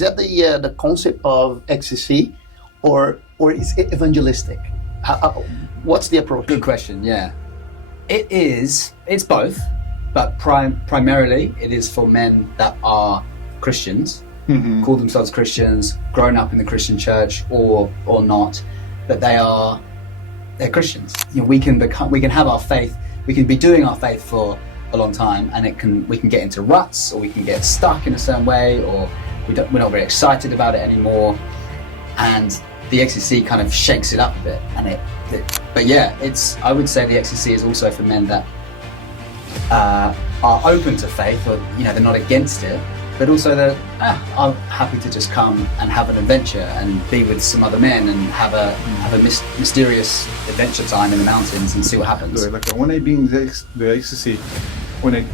the concept of XCC, or is it evangelistic? What's the approach? Good question. Yeah, it's both, but primarily it is for men that are Christians, call themselves Christians, grown up in the Christian church or not, but they're Christians. You know, we can have our faith, we can be doing our faith for a long time, and we can get into ruts, or we can get stuck in a certain way, or we're not very excited about it anymore, and the XCC kind of shakes it up a bit. But yeah, I would say the XCC is also for men that are open to faith, or they're not against it, but also they're happy to just come and have an adventure and be with some other men and have a mysterious adventure time in the mountains and see what happens. Like when I been in the XCC, when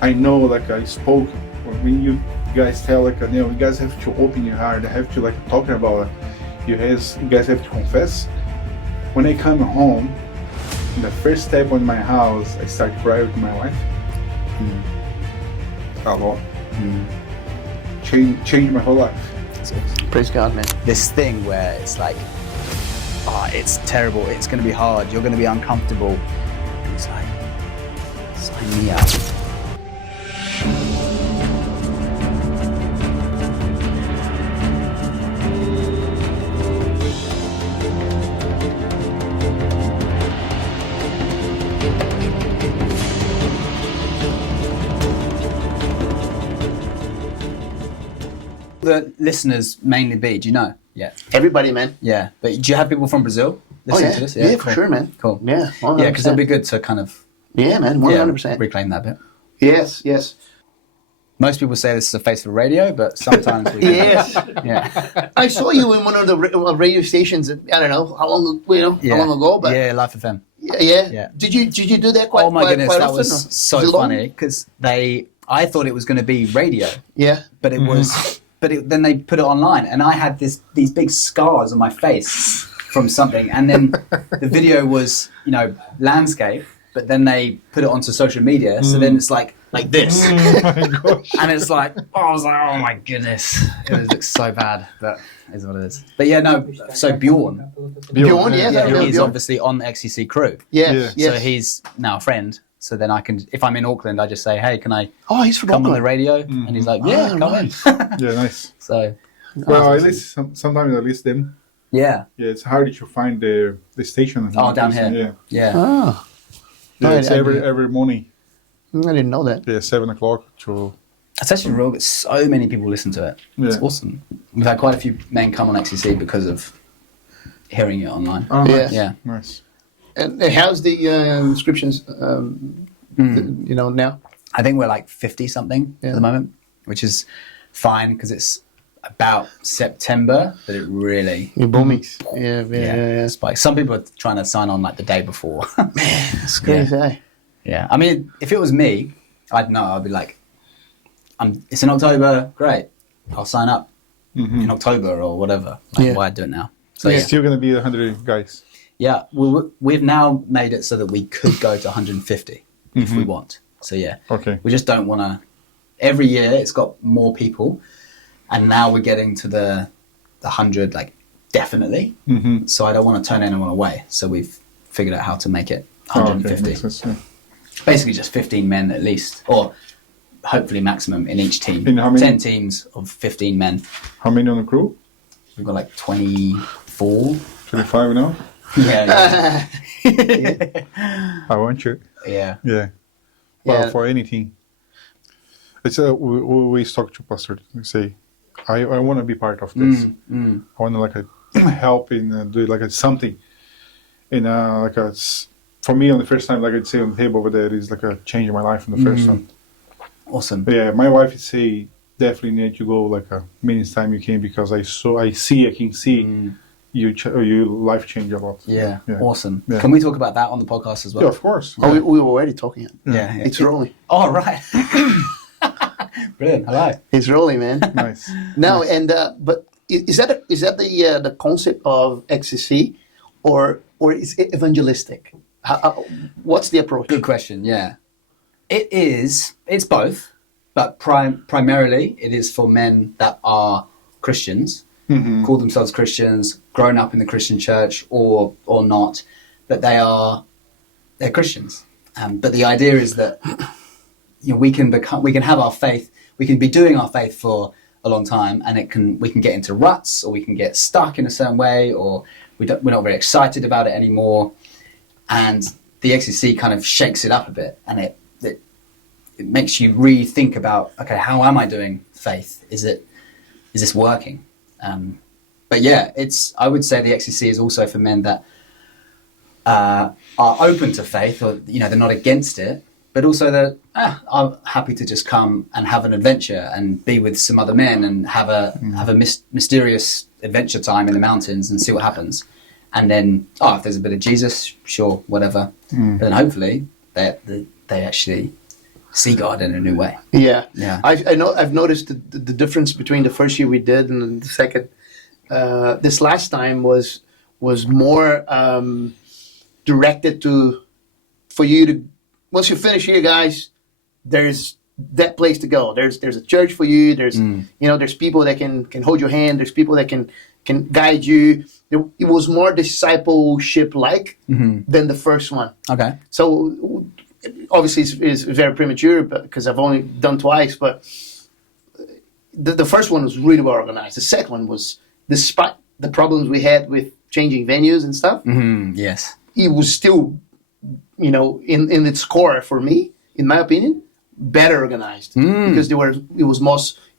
I know, like I spoke, when you guys tell, like, you guys have to open your heart, you have to, like, talking about you guys have to confess. When I come home, the first step on my house, I start crying with my wife. A lot. Change my whole life. Praise God, man. This thing where it's like, it's terrible, it's going to be hard, you're going to be uncomfortable. And it's like, sign me up. The listeners mainly be, do you know? Yeah. Everybody, man. Yeah. But do you have people from Brazil listening to this? Yeah, cool. for sure, man. Cool. Yeah, 100%. Yeah, because it'll be good to kind of... Yeah, man, 100%. Reclaim that bit. Yes. Most people say this is a face for radio, but sometimes we... Yes. Yeah. I saw you in one of the radio stations, I don't know, how long ago, but... Yeah, Life FM. Yeah. Did you do that quite often? Oh my goodness, that often, was so funny, because I thought it was going to be radio. Yeah. But it was... then they put it online, and I had these big scars on my face from something, and then the video was, landscape, but then they put it onto social media, so then it's like this. Oh my gosh. And it's like, I was like, oh my goodness. It looks so bad, but it is what it is. But yeah, no, so Bjorn, he's obviously on the XCC crew. Yes. So he's now a friend. So then I can, if I'm in Auckland, I just say, hey, can I he's from come Auckland. on the radio? And he's like, yeah, come in. Yeah, nice. So, well, at least sometimes I list them. Yeah. Yeah, it's hard to find the station. Down here. Yeah. Oh. Yeah, it's every morning. I didn't know that. Yeah, 7:00 to... It's actually real good. So many people listen to it. It's awesome. We've had quite a few men come on XCC because of hearing it online. Oh, Yeah. nice. Yeah. Nice. And how's the inscriptions, now? I think we're like 50 something at the moment, which is fine because it's about September that it really booming. Yeah. spikes. Some people are trying to sign on like the day before. Man, it's crazy. Yeah. I mean, if it was me, I'd be like, it's in October, great. I'll sign up in October or whatever. Why do it now? So It's still going to be 100 guys. Yeah, we've now made it so that we could go to 150 if we want. So yeah, Okay. we just don't want to. Every year it's got more people, and now we're getting to the 100, like definitely. So I don't want to turn anyone away. So we've figured out how to make it 150. Makes sense, yeah. Basically, just 15 men at least, or hopefully maximum in each team. In how many? 10 teams of 15 men. How many on the crew? We've got like 24. 25 now? Yeah. I want you. Yeah. Yeah. Well, for anything. It's we always talk to pastor. We say, I want to be part of this. I want to help in do something. And for me on the first time, like I'd say on the table over there, is like a change in my life on the first one. Awesome. But yeah, my wife would say definitely need to go many times you can, because I can see. Your life changed a lot. Yeah. Awesome. Yeah. Can we talk about that on the podcast as well? Yeah, of course. Oh, we were already talking. Yeah. It's rolling. Oh, right. Brilliant. Hello. It's rolling, man. Nice. No, Nice. and but is that the concept of XCC, or is it evangelistic? What's the approach? Good question. Yeah. It's both, but primarily it is for men that are Christians, call themselves Christians, grown up in the Christian church or not, that they're Christians. But the idea is that we can have our faith, we can be doing our faith for a long time, and we can get into ruts, or we can get stuck in a certain way, or we're not very excited about it anymore. And the XCC kind of shakes it up a bit, and it makes you rethink about, okay, how am I doing faith? Is this working? But yeah, I would say the XCC is also for men that are open to faith, or they're not against it, but also that are happy to just come and have an adventure and be with some other men and have a mysterious adventure time in the mountains and see what happens. And then, if there's a bit of Jesus, sure, whatever. But then hopefully they actually see God in a new way. Yeah. I know. I've noticed the difference between the first year we did and the second. This last time was more directed for you to, once you finish here, guys, there's that place to go. There's a church for you. There's there's people that can hold your hand. There's people that can guide you. It was more discipleship like than the first one. Okay. So obviously it's very premature because I've only done twice, but the first one was really well organized. The second one was, despite the problems we had with changing venues and stuff, yes, it was still, in its core, for me, in my opinion, better organized because it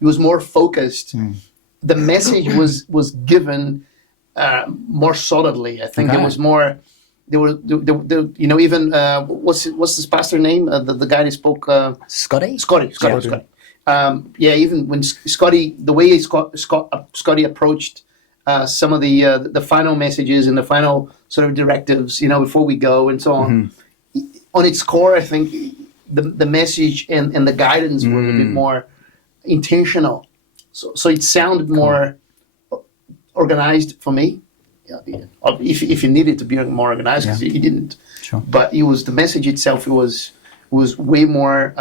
was more focused. The message was given more solidly. I think there was more. There were even what's this pastor name? The guy that spoke. Scotty. Even when Scotty, the way Scotty approached some of the final messages and the final sort of directives, before we go and so on. On its core, I think the message and the guidance were a bit more intentional. So it sounded more organized for me. If you needed to be more organized, because you didn't. Sure. But it was the message itself. It was way more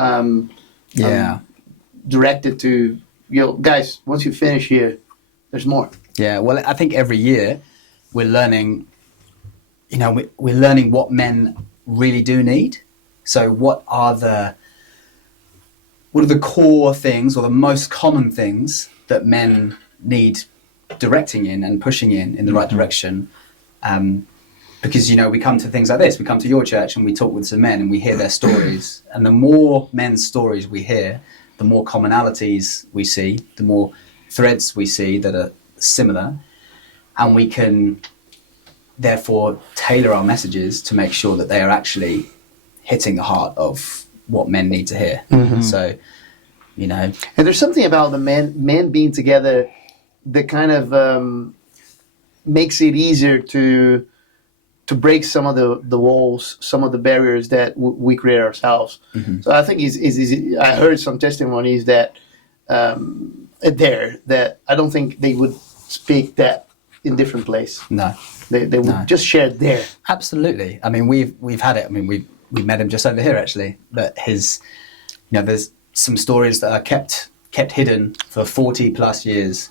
directed to guys. Once you finish here, there's more. Yeah. Well, I think every year we're learning. We're learning what men really do need. So what are the core things, or the most common things that men need directing in and pushing in the right direction? Because we come to things like this, we come to your church and we talk with some men and we hear their stories, and the more men's stories we hear, the more commonalities we see, the more threads we see that are similar, and we can therefore tailor our messages to make sure that they are actually hitting the heart of what men need to hear. So and there's something about the men being together that kind of makes it easier to break some of the walls, some of the barriers that we create ourselves. So I think it's easy. I heard some testimonies that that I don't think they would speak that in different place. No, they would just share there. Absolutely. I mean, we've had it. I mean, we met him just over here actually. But there's some stories that are kept hidden for 40 plus years.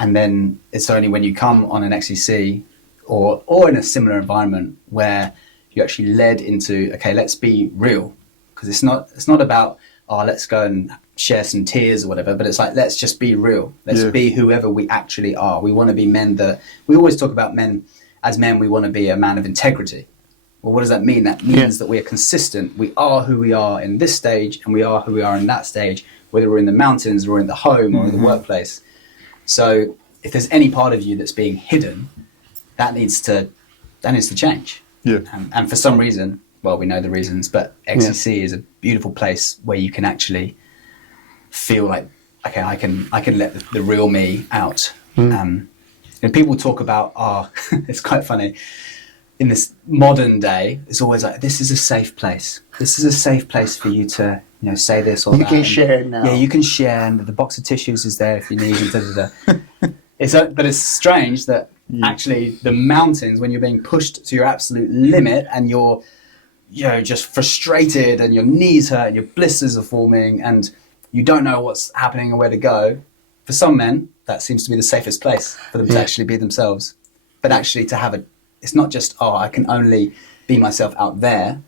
And then it's only when you come on an XCC or in a similar environment where you're actually led into, okay, let's be real. Because it's not about, let's go and share some tears or whatever, but it's like, let's just be real. Let's be whoever we actually are. We want to be men we always talk about men, as men, we want to be a man of integrity. Well, what does that mean? That means that we are consistent. We are who we are in this stage, and we are who we are in that stage, whether we're in the mountains or in the home or in the workplace. So if there's any part of you that's being hidden, that needs to change. Yeah. And for some reason, well, we know the reasons, but XCC is a beautiful place where you can actually feel like, okay, I can let the real me out. And people talk about, it's quite funny. In this modern day, it's always like, this is a safe place. This is a safe place for you to, say this or that. You can share now. Yeah, you can share, and the box of tissues is there if you need. But it's strange that actually the mountains, when you're being pushed to your absolute limit and you're, just frustrated and your knees hurt and your blisters are forming and you don't know what's happening and where to go. For some men, that seems to be the safest place for them to actually be themselves. But actually to have it's not just, I can only be myself out there.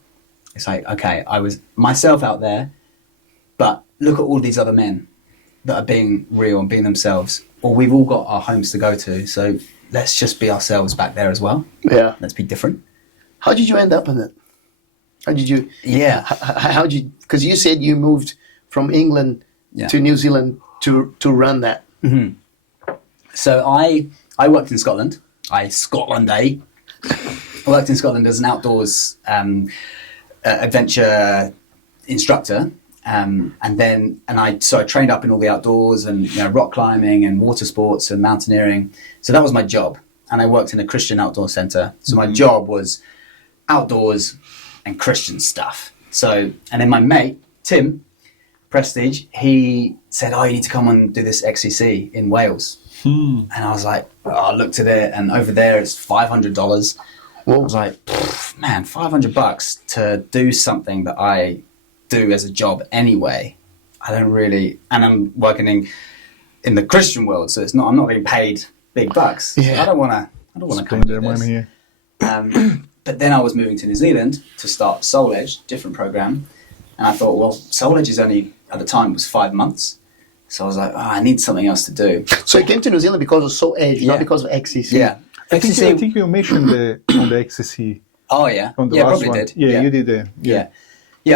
It's like, okay, I was myself out there, but look at all these other men that are being real and being themselves. Or we've all got our homes to go to, so let's just be ourselves back there as well. Yeah. Let's be different. How did you end up in it? How did you? Yeah. How did you? Because you said you moved from England to New Zealand to run that. Mm-hmm. So I worked in Scotland. I worked in Scotland as an outdoors adventure instructor. So I trained up in all the outdoors and rock climbing and water sports and mountaineering. So that was my job. And I worked in a Christian outdoor centre. So my job was outdoors and Christian stuff. So, and then my mate, Tim Prestige, he said, you need to come and do this XCC in Wales. And I was like, I looked at it, and over there it's $500. I was like, man, $500 to do something that I do as a job anyway. I don't really, and I'm working in the Christian world, so I'm not really paid big bucks. So I don't want to come and do this. Money, but then I was moving to New Zealand to start Soul Edge, different program, and I thought, well, Soul Edge is only at the time was 5 months, so I was like, I need something else to do. So you came to New Zealand because of Soul Edge, not because of XCC. Yeah, I think you mentioned on the XCC. Oh yeah, on the last probably one. did. Yeah, you did. Yeah,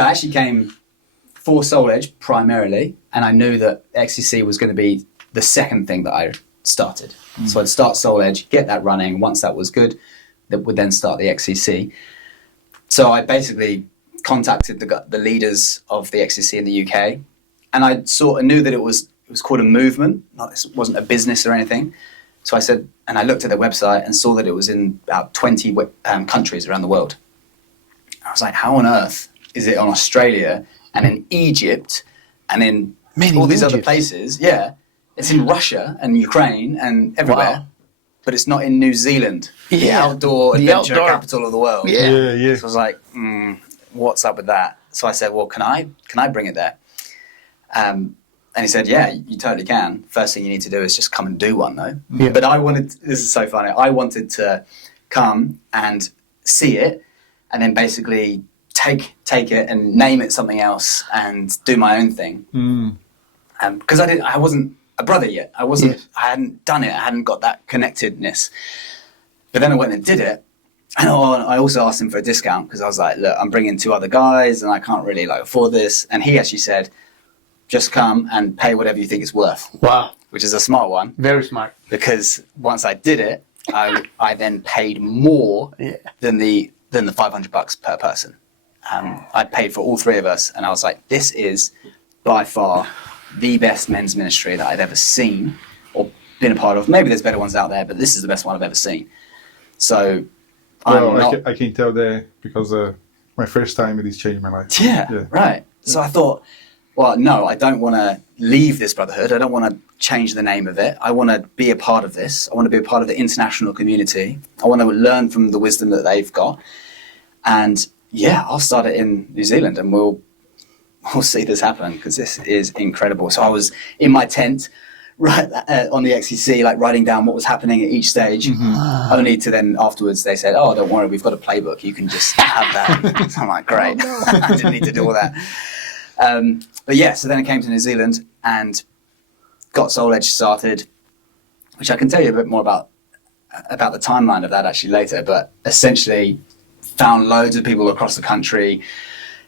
I actually came for Soul Edge primarily, and I knew that XCC was going to be the second thing that I started. So I'd start Soul Edge, get that running. Once that was good, that would then start the XCC. So I basically contacted the leaders of the XCC in the UK, and I knew that it was called a movement. It wasn't a business or anything. So I said, and I looked at their website and saw that it was in about 20 countries around the world. I was like, how on earth is it on Australia and in Egypt and in all these other places? Yeah, it's in Russia and Ukraine and everywhere. Wow. But it's not in New Zealand, the outdoor adventure capital of the world. Yeah. So I was like, what's up with that? So I said, well, can I bring it there? And he said, yeah, you totally can. First thing you need to do is just come and do one, though. Yeah. But this is so funny, I wanted to come and see it and then basically take it and name it something else and do my own thing. Because I wasn't a brother yet. I hadn't done it. I hadn't got that connectedness. But then I went and did it. And I also asked him for a discount because I was like, look, I'm bringing 2 other guys and I can't really afford this. And he actually said, just come and pay whatever you think it's worth. Wow. Which is a smart one. Very smart. Because once I did it, I then paid more than the $500 per person. I paid for all 3 of us, and I was like, this is by far the best men's ministry that I've ever seen or been a part of. Maybe there's better ones out there, but this is the best one I've ever seen. So I can tell that because my first time it has changed my life. Yeah. Right. So I thought, well, no, I don't want to leave this brotherhood. I don't want to change the name of it. I want to be a part of this. I want to be a part of the international community. I want to learn from the wisdom that they've got. And I'll start it in New Zealand and we'll see this happen because this is incredible. So I was in my tent right on the XCC, like writing down what was happening at each stage, only to then afterwards they said, oh, don't worry, we've got a playbook. You can just have that. So I'm like, great. I didn't need to do all that. So then I came to New Zealand and got Soul Edge started, which I can tell you a bit more about the timeline of that actually later, but essentially found loads of people across the country.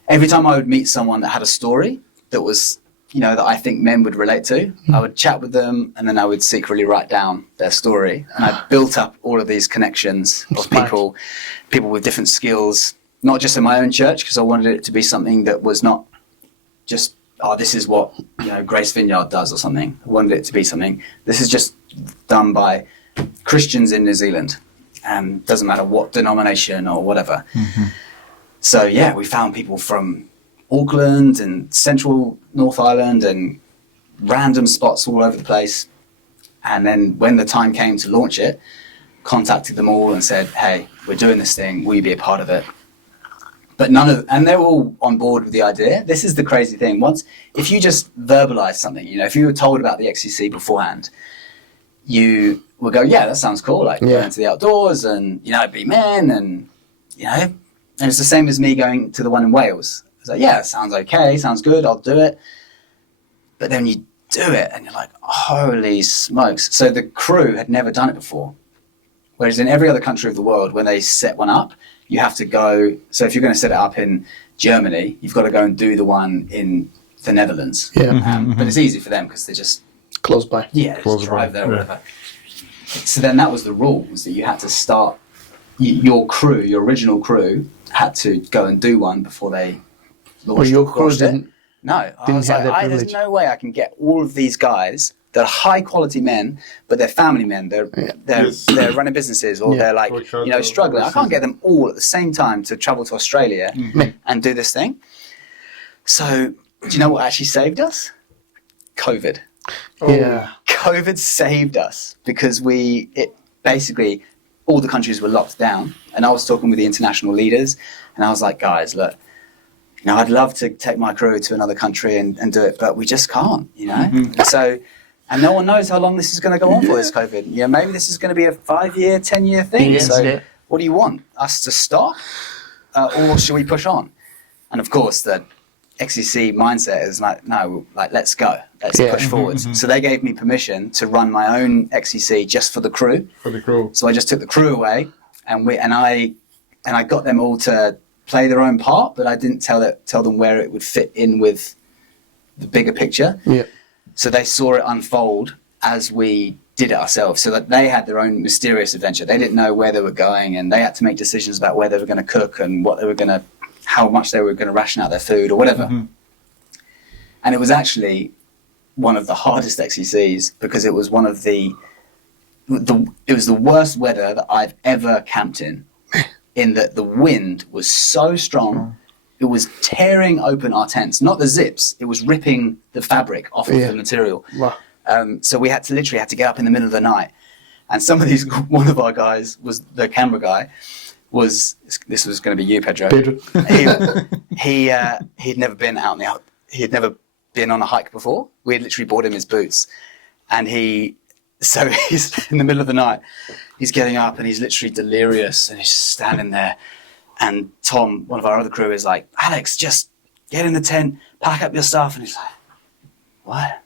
Every time I would meet someone that had a story that was, that I think men would relate to, I would chat with them and then I would secretly write down their story. And I built up all of these connections of people with different skills, not just in my own church, because I wanted it to be something that was not just, this is what Grace Vineyard does or something. I wanted it to be something, this is just done by Christians in New Zealand. Doesn't matter what denomination or whatever. So we found people from Auckland and central North Island and random spots all over the place. And then when the time came to launch it, contacted them all and said, hey, we're doing this thing, will you be a part of it? But and they were all on board with the idea. This is the crazy thing. If you just verbalize something, if you were told about the XCC beforehand, you will go, yeah, that sounds cool. Like Yeah. going to the outdoors and, be men and, and it's the same as me going to the one in Wales. It's like, yeah, sounds okay, sounds good, I'll do it. But then you do it and you're like, holy smokes. So the crew had never done it before. Whereas in every other country of the world, when they set one up, you have to go. So if you're going to set it up in Germany, you've got to go and do the one in the Netherlands. Yeah. But it's easy for them because they're just, Close by. just drive there or whatever. So then that was the rules, that you had to start, your crew, your original crew, had to go and do one before they launched, your crew launched it. didn't. No, I Didn't was have like, that there's privilege. no way I can get all of these guys that are high quality men, but they're family men. They're they're running businesses, or they're like struggling. I can't get them all at the same time to travel to Australia and do this thing. So, do you know what actually saved us? COVID. Yeah. COVID saved us because basically all the countries were locked down, and I was talking with the international leaders, and I was like, guys, look. I'd love to take my crew to another country and do it, but we just can't, So, and no one knows how long this is going to go on for, this COVID. Maybe this is going to be a 5-year, 10-year thing. Yes, So yeah. what do you want? Us to stop? Or should we push on? And of course, the XCC mindset is like, no, like, let's go. Let's push forwards. So they gave me permission to run my own XCC just for the crew. For the crew. So I just took the crew away, and I got them all to play their own part, but I didn't tell them where it would fit in with the bigger picture. Yeah. So they saw it unfold as we did it ourselves, so that they had their own mysterious adventure. They didn't know where they were going, and they had to make decisions about where they were going to cook and how much they were going to ration out their food or whatever. And it was actually one of the hardest XCCs because it was one of it was the worst weather that I've ever camped in that the wind was so strong, it was tearing open our tents, not the zips, it was ripping the fabric off of the material. Wow. So we had to get up in the middle of the night. And one of our guys, was the camera guy, this was going to be you, Pedro. He'd never been he'd never been on a hike before. We had literally bought him his boots. And so he's in the middle of the night, he's getting up and he's literally delirious and he's just standing there. And Tom, one of our other crew, is like, Alex, just get in the tent, pack up your stuff. And he's like, what?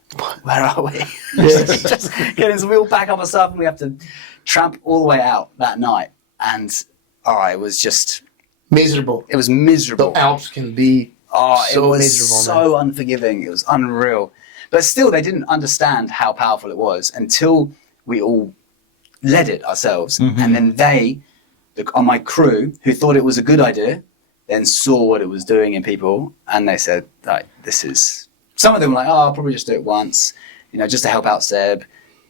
Where are we? Just get in. So we all pack up our stuff and we have to tramp all the way out that night. And it was just Miserable. It was miserable. The Alps can be it was miserable, so unforgiving. It was unreal. But still, they didn't understand how powerful it was until we all led it ourselves. And then on my crew, who thought it was a good idea, then saw what it was doing in people, and they said, like, some of them were like, I'll probably just do it once, just to help out Seb.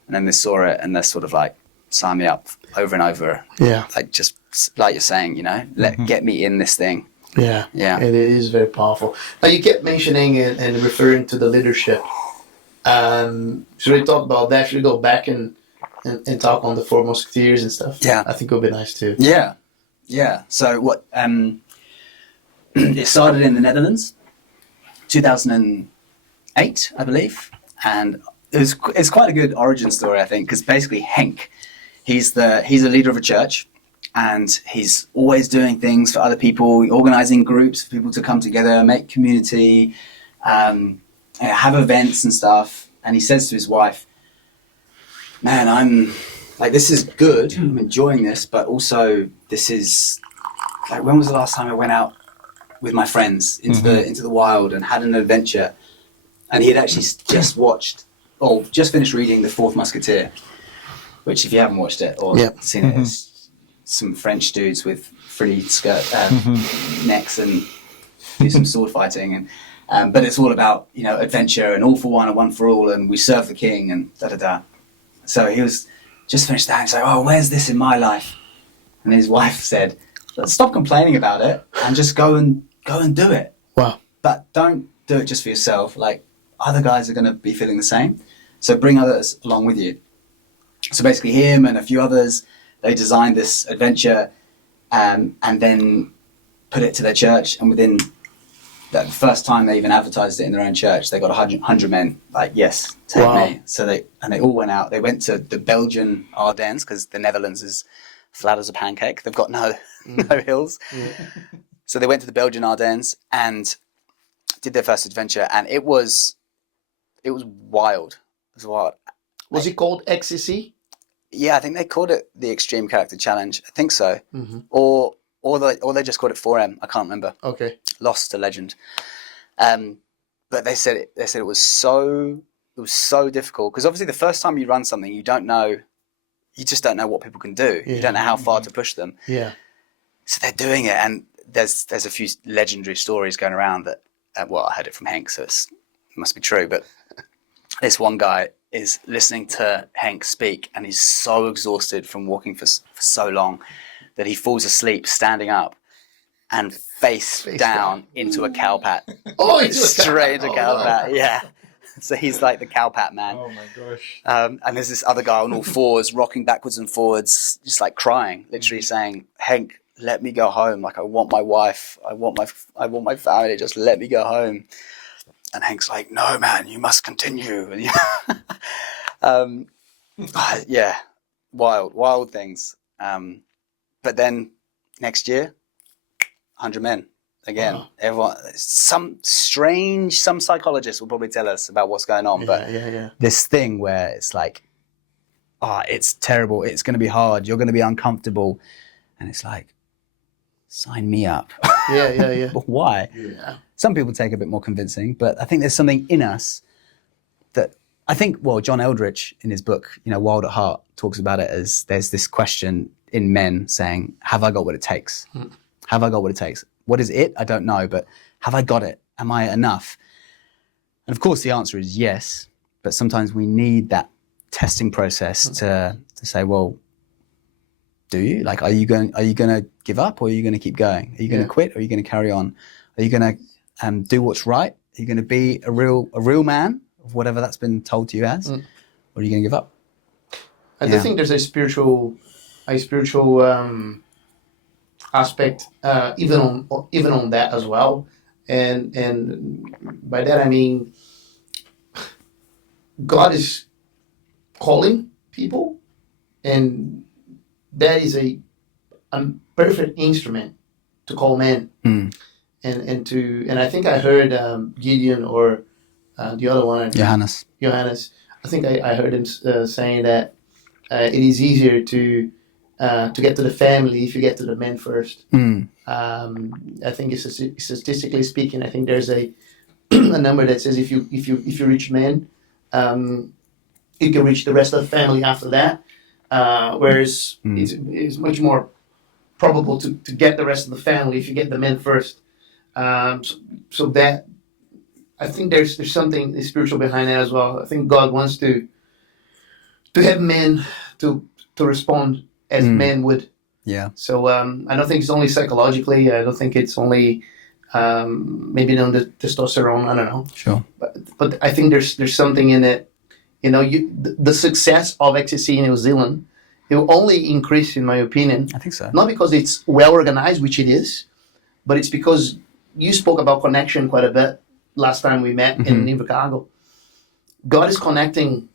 And then they saw it, and they're sort of like, sign me up over and over. Yeah. Like, just like you're saying, get me in this thing. Yeah. Yeah. It is very powerful. Now, you kept mentioning and referring to the leadership. Should we talk about that? Should we go back and talk on the Four Musketeers and stuff? Yeah. I think it would be nice too. Yeah. Yeah. So what, it started in the Netherlands, 2008, I believe. And it's quite a good origin story, I think, because basically Henk, he's a leader of a church, and he's always doing things for other people, organizing groups for people to come together, make community, have events and stuff. And he says to his wife, man, I'm like, this is good, I'm enjoying this, but also this is like, when was the last time I went out with my friends into the wild and had an adventure? And he had actually just finished reading The Fourth Musketeer, which, if you haven't watched it or seen it, it's some French dudes with frilly skirt necks and do some sword fighting, and but it's all about adventure and all for one and one for all, and we serve the king and da da da. So he was just finished that and he's like, oh, where's this in my life? And his wife said, stop complaining about it and just go and do it. Wow. But don't do it just for yourself. Like, other guys are going to be feeling the same. So bring others along with you. So basically him and a few others, they designed this adventure and then put it to their church. And within that the first time they even advertised it in their own church, they got 100 men like, yes, take me. So they all went out. They went to the Belgian Ardennes, because the Netherlands is flat as a pancake. They've got no hills. Yeah. So they went to the Belgian Ardennes and did their first adventure, and it was wild. It was wild. Was it called XCC? Yeah, I think they called it the Extreme Character Challenge. I think so. Mm-hmm. Or they just called it 4M. I can't remember. Okay. Lost to legend. But they said it was so difficult, because obviously the first time you run something, you just don't know what people can do. Yeah. You don't know how far to push them. Yeah. So they're doing it, and there's a few legendary stories going around that. Well, I heard it from Henk, so it must be true. But this one guy is listening to Henk speak, and he's so exhausted from walking for so long that he falls asleep standing up and face down into a cowpat. Oh, straight into a cowpat. Yeah. So he's like the cowpat man. Oh my gosh. And there's this other guy on all fours, rocking backwards and forwards, just like crying, literally saying, "Henk, let me go home. Like, I want my wife. I want my family. Just let me go home." And Henk's like, "No, man, you must continue." Yeah, wild things. But then next year, 100 men again. Wow. Everyone, some psychologists will probably tell us about what's going on. But this thing where it's like, it's terrible. It's going to be hard. You're going to be uncomfortable, and it's like, sign me up. Yeah. But why? Yeah. Some people take a bit more convincing, but I think there's something in us that I think, John Eldridge in his book, Wild at Heart, talks about it as there's this question in men saying, have I got what it takes? Have I got what it takes? What is it? I don't know, but have I got it? Am I enough? And of course the answer is yes, but sometimes we need that testing process to say, well, do you? Like, are you going to give up, or are you going to keep going? Are you going to quit, or are you going to carry on? Are you going to do what's right? Are you going to be a real man of whatever that's been told to you as, or are you going to give up? I do think there's a spiritual aspect even on that as well, and by that I mean God is calling people, and that is a perfect instrument to call men. And I think I heard Gideon or the other one, Johannes. I think I heard him saying that it is easier to get to the family if you get to the men first. I think statistically speaking, I think there's a number that says if you reach men, you can reach the rest of the family after that. Whereas it's much more probable to get the rest of the family if you get the men first. So that, I think there's something spiritual behind that as well. I think God wants to have men to respond as men would. Yeah. So I don't think it's only psychologically. I don't think it's only maybe on the testosterone. I don't know. Sure. But I think there's something in it. The success of XCC in New Zealand, it will only increase, in my opinion. I think so. Not because it's well organized, which it is, but it's because you spoke about connection quite a bit last time we met in Invercargill. God is connecting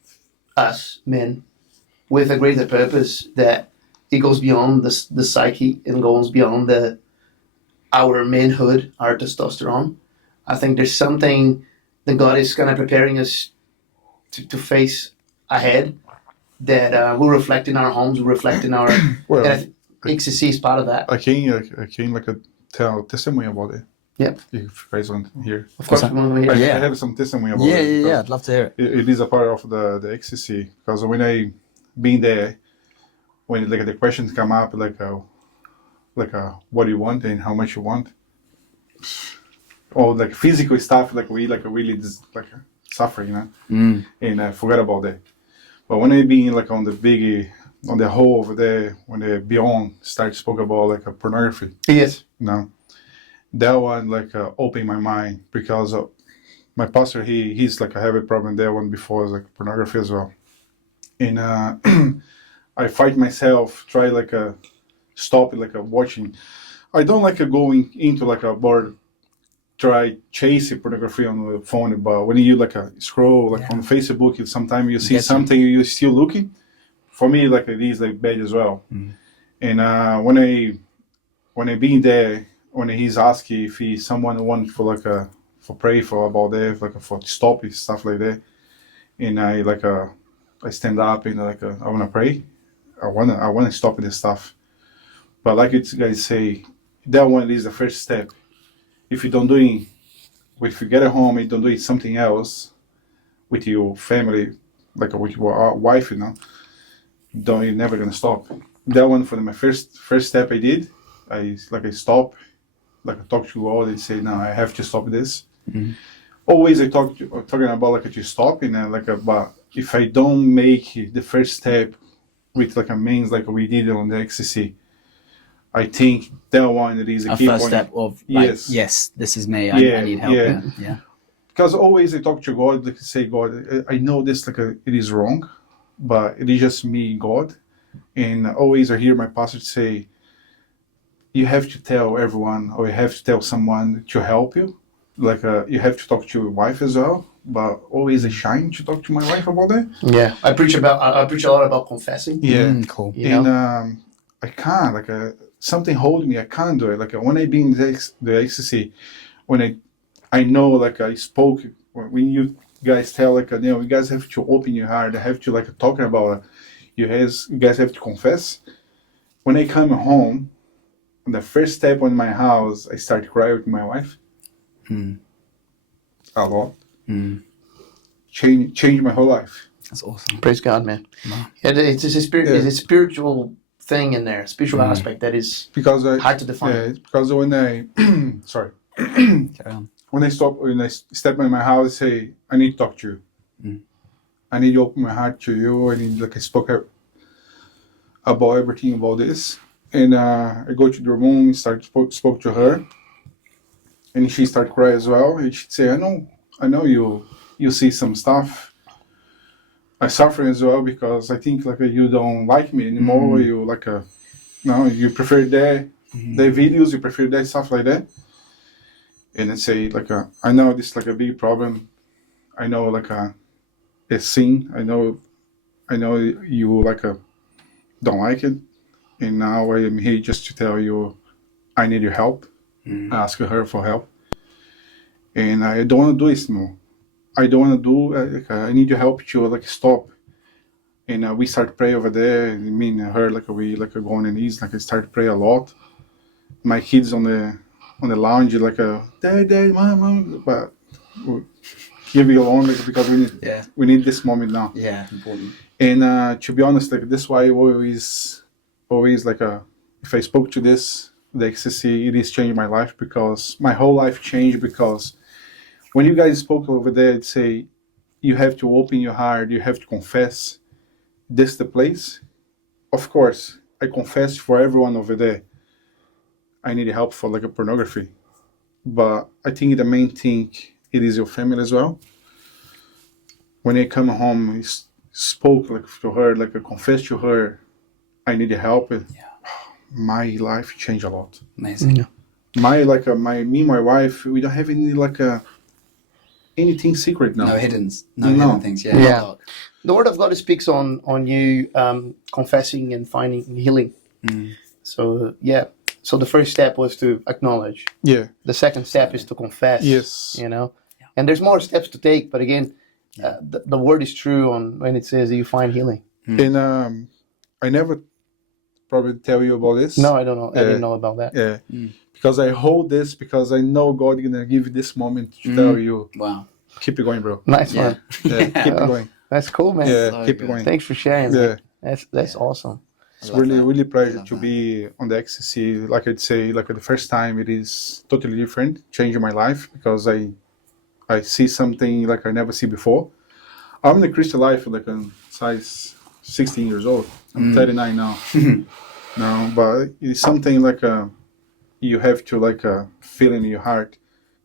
us men with a greater purpose that it goes beyond the psyche and goes beyond our manhood, our testosterone. I think there's something that God is kind of preparing us to face ahead that will reflect in our homes, will reflect in our... XCC is part of that. I can tell testimony about it. Yep. If you guys want to hear. Of course, I want to hear. I have some testimony about it. Yeah, I'd love to hear it. It is a part of the XCC, because when I been there, when the questions come up, what do you want and how much you want, or physical stuff, we really suffering, and I forgot about that. But when I been on the whole over there, when the Beyond spoke about pornography, yes, that one opened my mind, because my pastor he's I have a problem there one before pornography as well, and I fight myself, try stop it watching. I don't going into a board try chasing pornography on the phone, but when you like scroll like on Facebook, sometimes you see Gets you. something you're still looking. For me, like it is like bad as well. And when I been there, when he's asking if someone want for like for pray for about that, like for stop it, stuff like that, and I stand up and I wanna pray, I wanna stop this stuff, but like you guys say, that one is the first step. If you don't doing, if you get at home and don't do something else with your family, like with your wife, you're never gonna stop. That one for my first step I did. I stop, like I talk to God and say, no, I have to stop this. Always I talking about like to stop and but if I don't make the first step with like a means like we did on the XCC, I think that one it is a key first point. step of like, yes, this is me. I need help. Yeah. Yeah. Because always I talk to God, like say, God, I know this it is wrong, but it is just me and God. And always I hear my pastor say, you have to tell everyone, or you have to tell someone to help you. Like you have to talk to your wife as well. But always I shine to talk to my wife about that. Yeah, I preach a lot about confessing. Yeah, Cool. You and I can't something hold me. I can't do it. Like when I been in the XCC, when I know like I spoke when you guys tell you guys have to open your heart. I have to talking about you guys have to confess. When I come home, the first step in my house, I start crying with my wife. A lot. Change my whole life. That's awesome. Praise God, man. Wow. Yeah, it's a spirit. It's a spiritual thing in there, spiritual aspect that is Because hard to define. Yeah, because when I sorry. Carry on. When I step in my house, I say, I need to talk to you. I need to open my heart to you. I need I spoke about everything about this. And I go to the room, spoke to her, and she started crying as well. And she'd say, I know you see some stuff. I suffer as well because I think you don't like me anymore. You no, you prefer the videos, you prefer that stuff like that. And I say I know this is a big problem. I know a sin. I know you don't like it. And now I am here just to tell you I need your help. Ask her for help. And I don't want to do this more. I don't want to do I need your help to stop. And we start pray over there, and me and her we go on the knees, I start pray a lot. My kids on the lounge dad, mom, but give you alone because we need this moment now. Yeah, important. And to be honest, this is why I always if I spoke to the XCC, it is changed my life, because my whole life changed. Because when you guys spoke over there, it say you have to open your heart, you have to confess. This is the place. Of course, I confess for everyone over there. I need help for pornography, but I think the main thing it is your family as well. When I come home, I spoke to her, I confessed to her, I need help. My life changed a lot. Amazing. Yeah. Me and my wife, we don't have any anything secret now. No hidden things. Yeah. Yeah. The Word of God speaks on you confessing and finding healing. So so the first step was to acknowledge. Yeah. The second step is to confess. Yes. And there's more steps to take, but again, the Word is true on when it says that you find healing. And I never probably tell you about this. No, I don't know. I didn't know about that. Yeah. Because I hold this, because I know God is gonna give you this moment to tell you. Wow. Keep it going, bro. Nice Yeah. one. Yeah, keep it going. That's cool, man. Yeah, So keep good. it going. Thanks for sharing. Yeah. Man. That's awesome. It's love really, that. really I pleasure love to that. be on the XCC. Like I'd say, the first time, it is totally different, changing my life, because I see something I never see before. I'm in the Christian life on size 16 years old. I'm 39 now. No, but it's something you have to feel in your heart,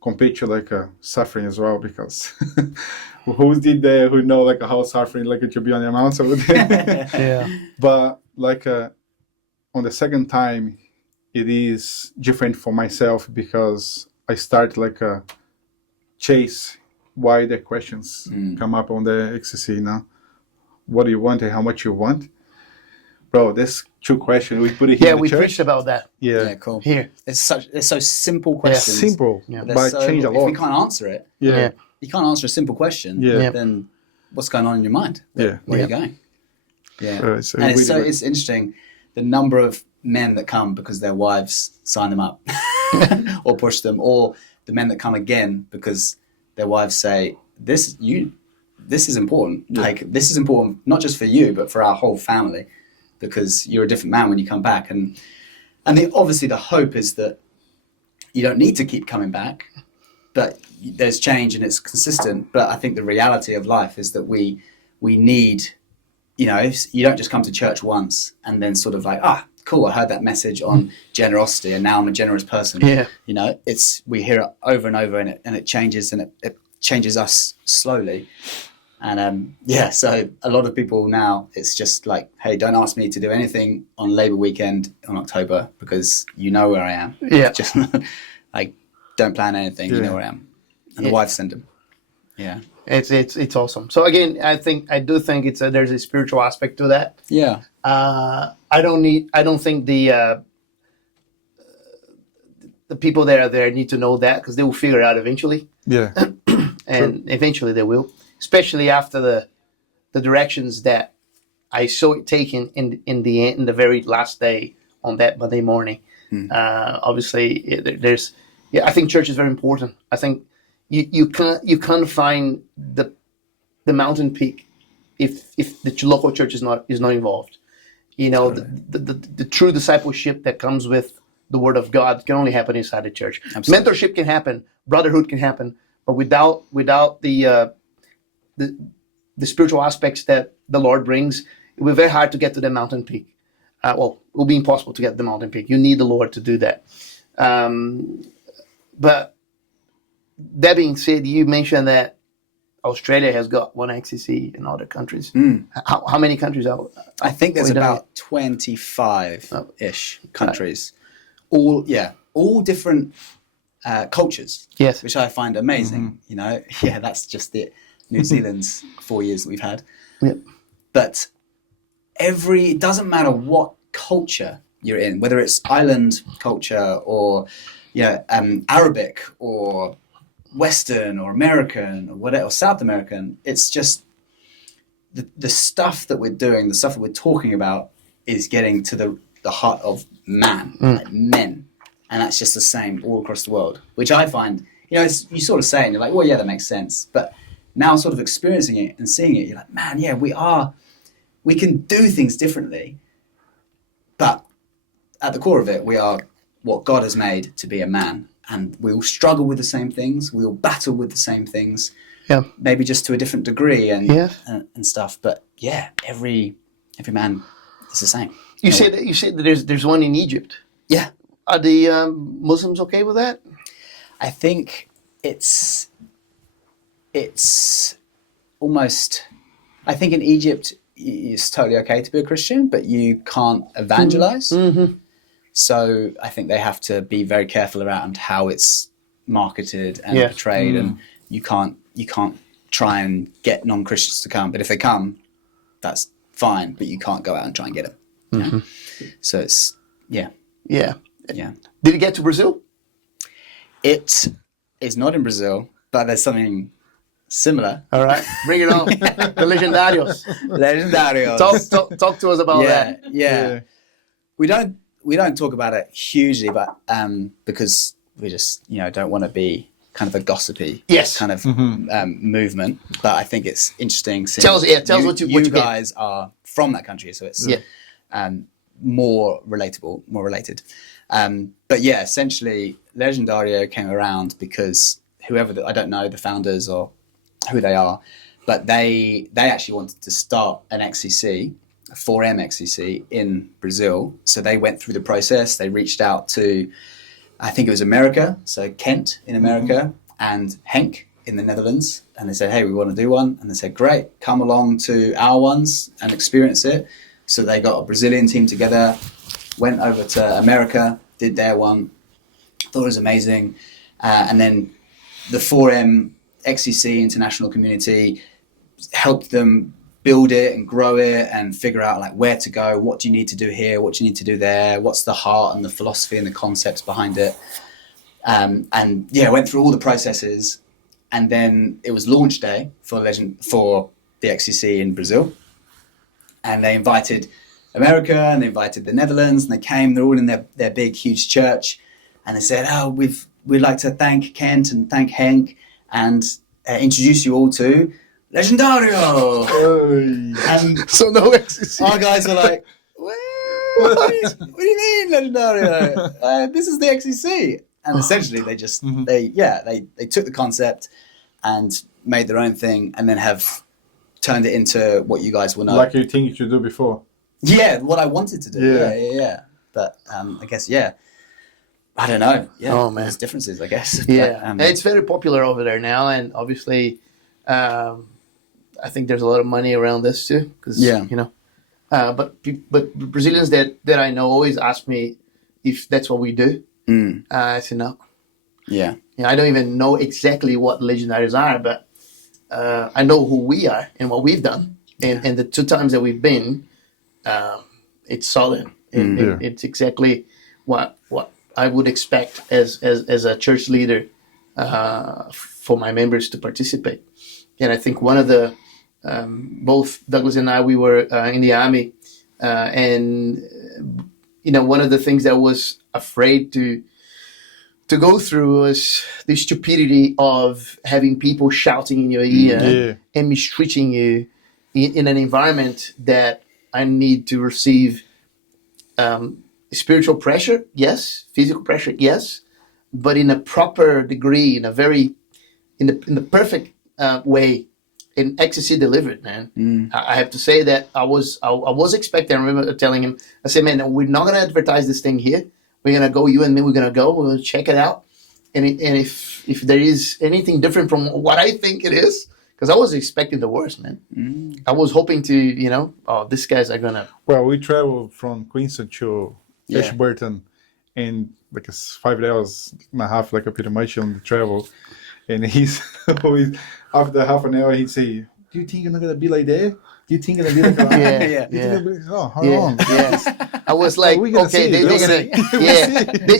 compared to suffering as well, because who did that, who know how suffering to be on the mountain over there. Yeah. But on the second time, it is different for myself, because I start like a chase why the questions come up on the XCC now. What do you want and how much you want? Bro, there's 2 questions. We put it here Yeah, in the we church. preached about that Yeah, cool. here. It's so simple questions. Simple, Yeah. They're but so- change a If lot. we can't answer it, Yeah. you can't answer a simple question. Yeah. Then what's going on in your mind? Yeah. Where are you going? Yeah. It's And it's really good. it's interesting the number of men that come because their wives sign them up or push them, or the men that come again because their wives say this is important. Yeah. Like this is important not just for you but for our whole family, because you're a different man when you come back. And obviously the hope is that you don't need to keep coming back, but there's change and it's consistent. But I think the reality of life is that we need, you know, you don't just come to church once and then sort of like, cool, I heard that message on generosity and now I'm a generous person. Yeah. You know, we hear it over and over, and it changes, and it changes us slowly. And so a lot of people now, it's just like, hey, don't ask me to do anything on Labour weekend on October because you know where I am. Yeah. Just like, don't plan anything. You know where I am. And the wife sent them. Yeah. It's awesome. So again, I do think there's a spiritual aspect to that. Yeah. I don't think the people that are there need to know that, because they will figure it out eventually, Yeah. and eventually they will, especially after the directions that I saw it taken in the very last day on that Monday morning. Obviously, I think church is very important. I think you can't find the mountain peak if the local church is not involved. You know, the true discipleship that comes with the Word of God can only happen inside the church. Absolutely. Mentorship can happen, brotherhood can happen, but without the spiritual aspects that the Lord brings, it will be very hard to get to the mountain peak. It will be impossible to get to the mountain peak. You need the Lord to do that. But that being said, you mentioned that Australia has got one XCC in other countries. How many countries are? I think there's we done about 25-ish countries. All different cultures. Yes. Which I find amazing. You know, that's just it. New Zealand's 4 years that we've had. Yep. But it doesn't matter what culture you're in, whether it's island culture or Arabic or Western or American or whatever, or South American. It's just the stuff that we're doing, the stuff that we're talking about is getting to the heart of man, like men. And that's just the same all across the world, which I find, you sort of say, and you're like, well, yeah, that makes sense. But now sort of experiencing it and seeing it, you're like, man, yeah, we can do things differently. But at the core of it, we are what God has made to be a man. And we all struggle with the same things. We all battle with the same things. Yeah. Maybe just to a different degree and stuff. But yeah, every man is the same. You said that there's one in Egypt. Yeah. Are the Muslims okay with that? I think it's almost. I think in Egypt it's totally okay to be a Christian, but you can't evangelize. Mm-hmm. So I think they have to be very careful around how it's marketed and portrayed, and you can't try and get non-Christians to come. But if they come, that's fine. But you can't go out and try and get them. Mm-hmm. So it's Yeah. Did it get to Brazil? It is not in Brazil, but there's something similar. All right, bring it on. The Legendarios. Legendarios. Talk to us about that. Yeah. We don't talk about it hugely, but because we just don't want to be kind of a gossipy kind of movement. But I think it's interesting. Tell us what you guys are from that country, so it's more relatable, more related. But yeah, essentially, Legendario came around because I don't know the founders or who they are, but they actually wanted to start an XCC, a 4M XCC in Brazil. So they went through the process. They reached out to, I think it was America, so Kent in America and Henk in the Netherlands. And they said, hey, we want to do one. And they said, great, come along to our ones and experience it. So they got a Brazilian team together, went over to America, did their one, thought it was amazing. And then the 4M XCC international community helped them build it and grow it and figure out like where to go, what do you need to do here, what do you need to do there, what's the heart and the philosophy and the concepts behind it. And yeah, went through all the processes, and then it was launch day for the XCC in Brazil, and they invited America and they invited the Netherlands, and they came. They're all in their big huge church, and they said, "Oh, we'd like to thank Kent and thank Henk and introduce you all to Legendario." And So no XCC. our guys were like, what do you mean Legendario? This is the XCC. And essentially they just, they took the concept and made their own thing, and then have turned it into what you guys will know. Like you think you should do before. Yeah, what I wanted to do. Yeah. But I guess, I don't know. Yeah, Oh, man. there's differences, I guess. Yeah, But, it's very popular over there now, and obviously, I think there's a lot of money around this too. Cause, Yeah. you know, but Brazilians that I know always ask me if that's what we do. I said no. yeah. You know, I don't even know exactly what Legendaries are, but I know who we are and what we've done, and the 2 times that we've been, it's solid. It's exactly what I would expect as a church leader for my members to participate. And I think one of the both Douglas and I, we were in the army, and you know, one of the things that I was afraid to go through was the stupidity of having people shouting in your ear and mistreating you in an environment that I need to receive spiritual pressure, yes, physical pressure, yes, but in a proper degree, in the perfect way. And XCC delivered, man. I have to say that I was expecting. I remember telling him, I said, man, we're not going to advertise this thing here. We're going to go, you and me, we're going to check it out. And if there is anything different from what I think it is, because I was expecting the worst, man. I was hoping to, you know, these guys are going to. Well, we traveled from Queenstown to Yeah. Ashburton in like 5 hours and a half, like pretty much on the travel. And he's always, after half an hour, he'd say, "Do you think you're not going to be like that? Do you think you're going to be like that?" How long? Yeah. I was like, we gonna okay, see.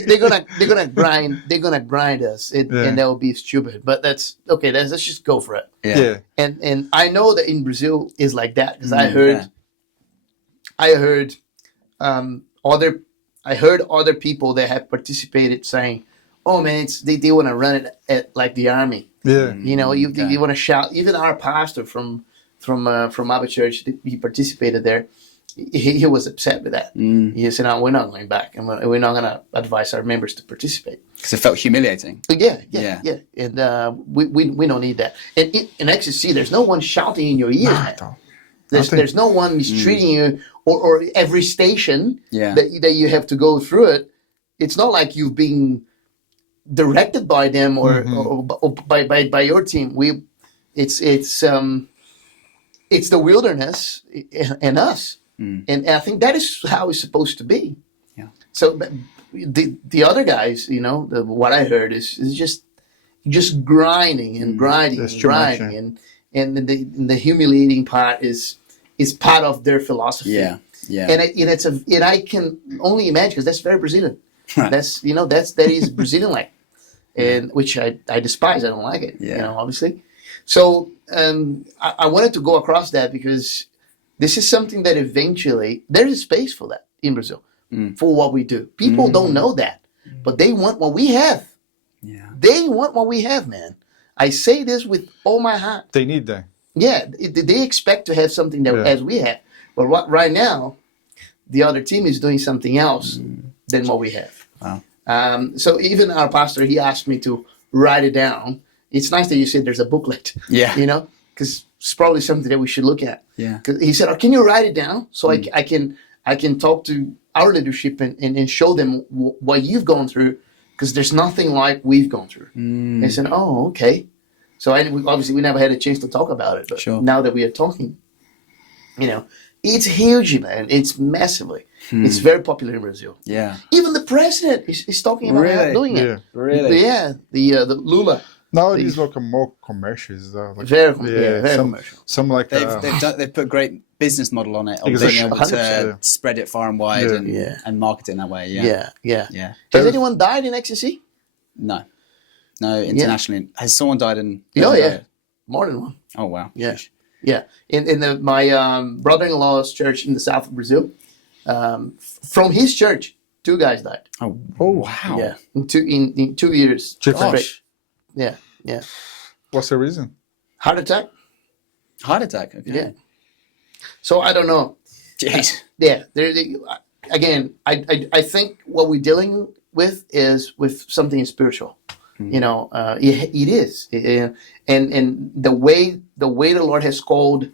they're gonna grind us, and that will be stupid. But that's okay. Let's just go for it. Yeah. And I know that in Brazil is like that, because I heard other people that have participated saying, "Oh man, they want to run it at like the army." Yeah. You know, you want to shout. Even our pastor from our church, he participated there. He was upset with that. He said, "No, we're not going back, and we're not going to advise our members to participate Because it felt humiliating. Yeah. And we don't need that. And in XCC, there's no one shouting in your ear. There's no one mistreating you, or every station that you have to go through it. It's not like you've been directed by them or by your team. It's the wilderness and us, and I think that is how it's supposed to be. Yeah. So the other guys, you know, what I heard is just grinding and grinding and grinding, and the humiliating part is part of their philosophy. Yeah. And I can only imagine, because that's very Brazilian. That is Brazilian like, and which I despise. I don't like it. Yeah. You know, obviously. So I wanted to go across that, because this is something that eventually there is space for that in Brazil, for what we do. People don't know that, but they want what we have. Yeah. They want what we have, man. I say this with all my heart. They need that. Yeah, they expect to have something that as we have. But right now, the other team is doing something else than what we have. Wow. So even our pastor, he asked me to write it down. It's nice that you said there's a booklet. Yeah. You know, because it's probably something that we should look at. Yeah. 'Cause he said, "Can you write it down so I can talk to our leadership and show them what you've gone through, because there's nothing like we've gone through." I said, "Oh, okay." So obviously we never had a chance to talk about it, but Sure. now that we are talking, you know, It's huge, man. It's massively. It's very popular in Brazil. Yeah. Even the president is talking about Really? doing it. Yeah. Really? Yeah, the Lula. Now it is like a more commercial. Like, Very commercial. Some like They've put a great business model on it of Exactly. being able to 100%. spread it far and wide Yeah. and market it in that way. Yeah. Yeah. Has anyone died in XCC? No, internationally. Has someone died in? Oh yeah, more than one. Oh wow. Yeah. Yeah, in my brother-in-law's church in the south of Brazil, from his church, 2 guys died. Oh wow. Yeah, in 2 years. Gosh. Yeah, yeah. What's the reason? Heart attack. Heart attack. Okay. Yeah. So I don't know. Jeez. Yeah. Again, I think what we're dealing with is with something spiritual. You know, it is, and the way the Lord has called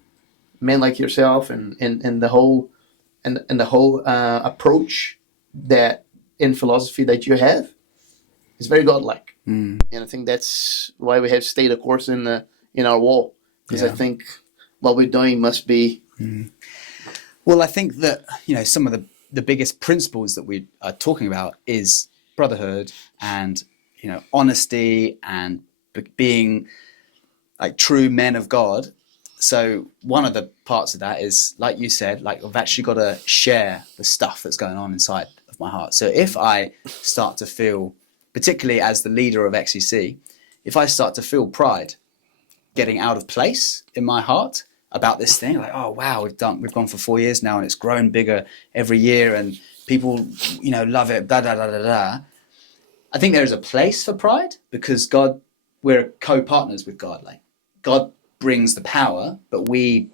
men like yourself and the whole approach that in philosophy that you have is very godlike, and I think that's why we have stayed a course in our wall, because I think what we're doing must be. Well, I think that some of the biggest principles that we are talking about is brotherhood and honesty and being like true men of God. So one of the parts of that is, like you said, like I've actually got to share the stuff that's going on inside of my heart. So if I start to feel, particularly as the leader of XCC, if I start to feel pride getting out of place in my heart about this thing, like, oh wow, we've gone for 4 years now and it's grown bigger every year and people love it, da da da da da. I think there is a place for pride because we're co-partners with God. Like God brings the power, but we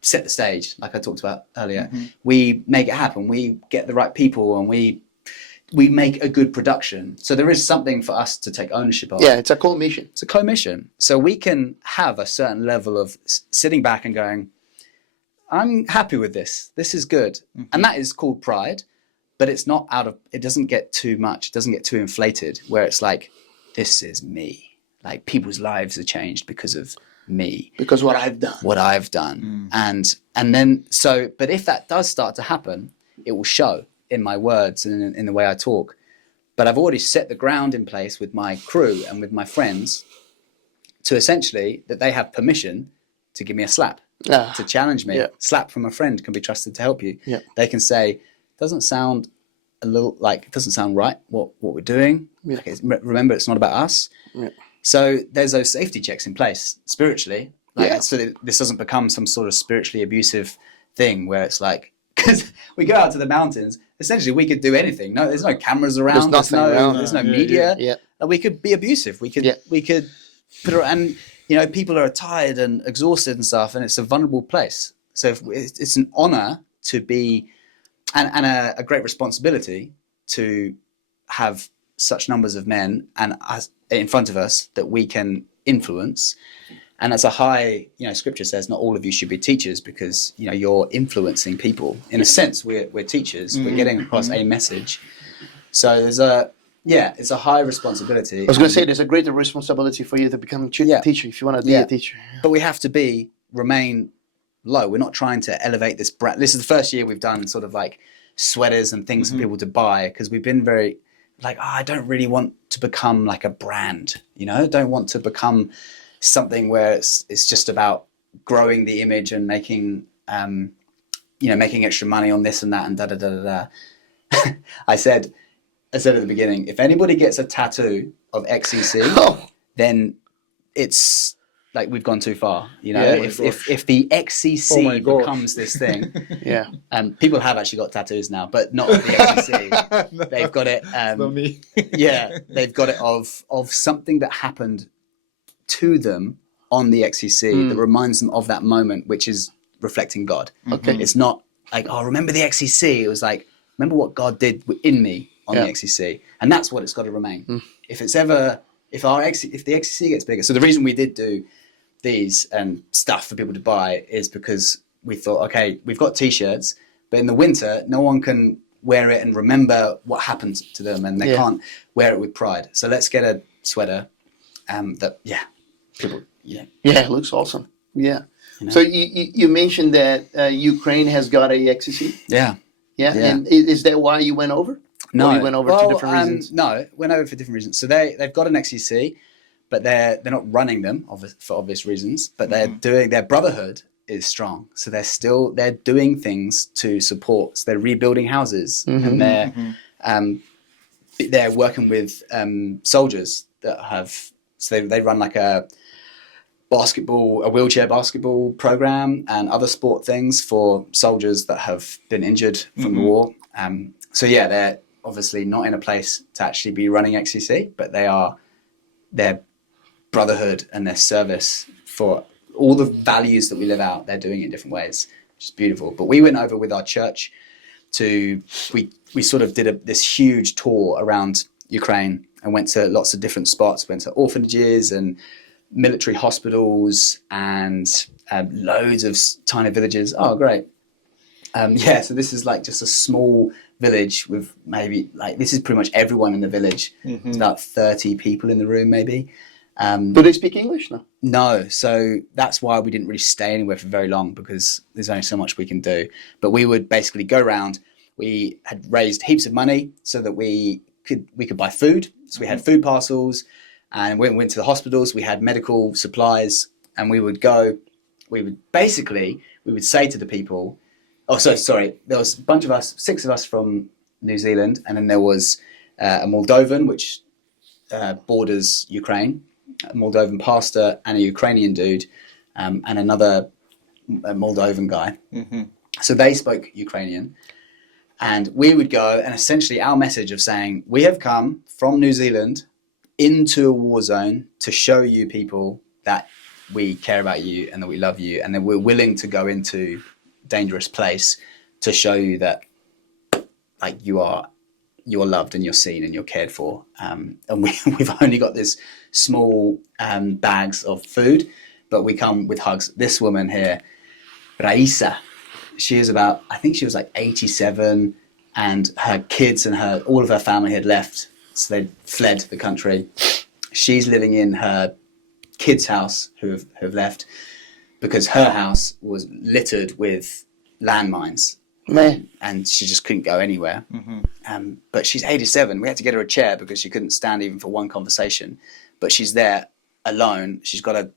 set the stage, like I talked about earlier. We make it happen. We get the right people and we make a good production. So there is something for us to take ownership of. Yeah, it's a co-mission. It's a co-mission. So we can have a certain level of sitting back and going, I'm happy with this. This is good. And that is called pride. But it's not it doesn't get too much, it doesn't get too inflated, where it's like, this is me. Like people's lives are changed because of me. Because what I've done. And then, but if that does start to happen, it will show in my words and in the way I talk. But I've already set the ground in place with my crew and with my friends to essentially, that they have permission to give me a slap, to challenge me. Slap from a friend can be trusted to help you. They can say, doesn't sound right what we're doing. Like remember, it's not about us. So there's those safety checks in place spiritually, so that this doesn't become some sort of spiritually abusive thing where it's like, because we go out to the mountains, essentially we could do anything. No, there's no cameras around. There's no media. Like, we could be abusive. We could put it, and people are tired and exhausted and stuff, and it's a vulnerable place. So it's an honor to be. And a great responsibility to have such numbers of men and us in front of us that we can influence. And that's a high, scripture says not all of you should be teachers because, you're influencing people. In a sense, we're teachers. We're getting across a message. So it's a high responsibility. I was going to say there's a greater responsibility for you to become a teacher if you want to be a teacher. But we have to remain low. We're not trying to elevate this brand. This is the first year we've done sort of like sweaters and things for people to buy because we've been very like, I don't really want to become like a brand, don't want to become something where it's just about growing the image and making making extra money on this and that and da da da da da. I said at the beginning, if anybody gets a tattoo of XCC, then it's like we've gone too far, if the XCC becomes this thing, people have actually got tattoos now, but not of the XCC. No, they've got it. Not me. They've got it of something that happened to them on the XCC that reminds them of that moment, which is reflecting God. Okay, it's not like, oh, remember the XCC. It was like, remember what God did in me on the XCC, and that's what it's got to remain. If the XCC gets bigger, so the reason we did do these and stuff for people to buy is because we thought, okay, we've got t-shirts, but in the winter no one can wear it and remember what happened to them, and they can't wear it with pride. So let's get a sweater that people it looks awesome. You know? So you mentioned that Ukraine has got a XCC. Yeah. Yeah. Yeah. And is that why you went over? No, Or you went over for different reasons? No, went over for different reasons. So they've got an XCC, but they're not running them for obvious reasons. But they're doing, their brotherhood is strong. So they're doing things to support. So they're rebuilding houses, and they're working with soldiers that have. So they run like a wheelchair basketball program and other sport things for soldiers that have been injured from the war. So yeah, they're obviously not in a place to actually be running XCC, but their brotherhood and their service for all the values that we live out, they're doing it in different ways, which is beautiful. But we went over with our church we sort of did this huge tour around Ukraine and went to lots of different spots, went to orphanages and military hospitals and loads of tiny villages. Oh, great. So this is like just a small village with maybe this is pretty much everyone in the village. It's about 30 people in the room maybe. Do they speak English now? No, so that's why we didn't really stay anywhere for very long, because there's only so much we can do. But we would basically go around. We had raised heaps of money so that we could buy food. So we had food parcels, and when we went to the hospitals, we had medical supplies, and we would say to the people, there was a bunch of us, 6 of us from New Zealand, and then there was a Moldovan, which borders Ukraine, a Moldovan pastor and a Ukrainian dude, and another Moldovan guy. So they spoke Ukrainian, and we would go, and essentially our message of saying, we have come from New Zealand into a war zone to show you people that we care about you and that we love you, and that we're willing to go into dangerous place to show you that you're loved and you're seen and you're cared for. And we've only got this small bags of food, but we come with hugs. This woman here, Raisa, she was I think she was like 87, and her kids and all of her family had left. So they fled the country. She's living in her kids' house who have left, because her house was littered with landmines. Man. And she just couldn't go anywhere. But she's 87. We had to get her a chair because she couldn't stand even for one conversation. But she's there alone. She's got to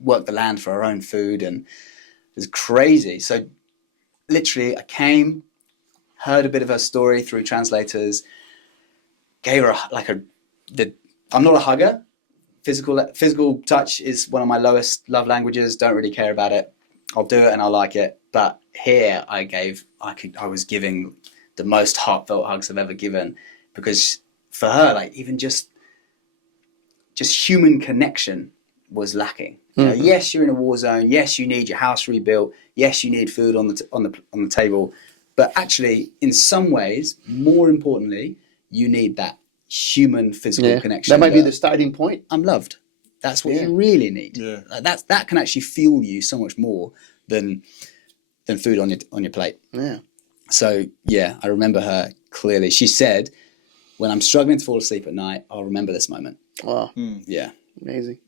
work the land for her own food, and it's crazy. So literally, I came, heard a bit of her story through translators, gave her I'm not a hugger. Physical touch is one of my lowest love languages. Don't really care about it. I'll do it and I'll like it. But here I was giving the most heartfelt hugs I've ever given, because for her, even just human connection was lacking. You know, yes, you're in a war zone. Yes, you need your house rebuilt. Yes, you need food on the table. But actually, in some ways, more importantly, you need that human physical connection. That might be the starting point. I'm loved. That's what you really need. Yeah. That can actually fuel you so much more than food on your plate. Yeah. So yeah, I remember her clearly. She said, "When I'm struggling to fall asleep at night, I'll remember this moment." Wow. Yeah. Amazing.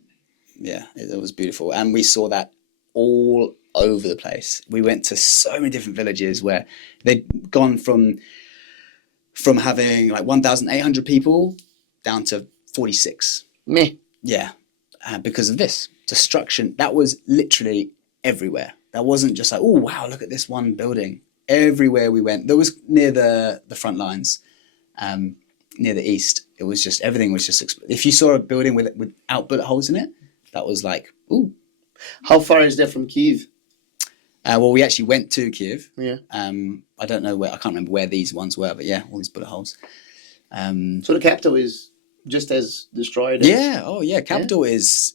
Yeah, it was beautiful, and we saw that all over the place. We went to so many different villages where they'd gone from having 1,800 people down to 46. Me. Yeah, because of this destruction. That was literally everywhere. That wasn't just oh wow, look at this one building. Everywhere we went, there was near the front lines, near the east. It was just everything was just. If you saw a building without bullet holes in it, that was ooh. How far is that from Kyiv? Well, we actually went to Kyiv. Yeah. I don't know where. I can't remember where these ones were, but yeah, all these bullet holes. So the capital is just as destroyed. Yeah. Oh, yeah. Capital is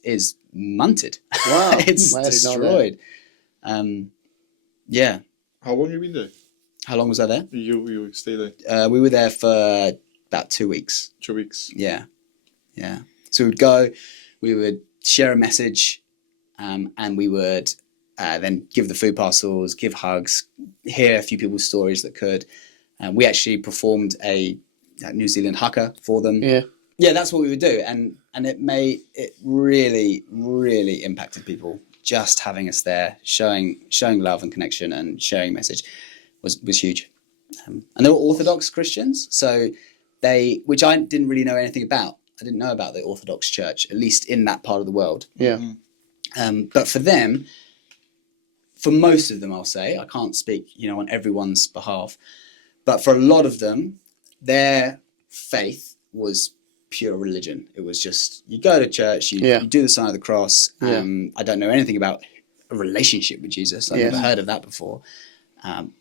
munted. Wow. It's destroyed. Yeah. How long have you been there? How long was I there? You stayed there? We were there for about 2 weeks. 2 weeks. Yeah. Yeah. So we'd go, we would share a message, and we would then give the food parcels, give hugs, hear a few people's stories that could. We actually performed a New Zealand haka for them. Yeah. Yeah, that's what we would do. And it really, really impacted people. just having us there, showing love and connection and sharing message was huge. And they were Orthodox Christians, so which I didn't really know anything about. I didn't know about the Orthodox Church, at least in that part of the world. Yeah. But for them, for most of them, I'll say, I can't speak, on everyone's behalf, but for a lot of them, their faith was pure religion. It was just, you go to church, you do the sign of the cross. I don't know anything about a relationship with Jesus. I've never heard of that before.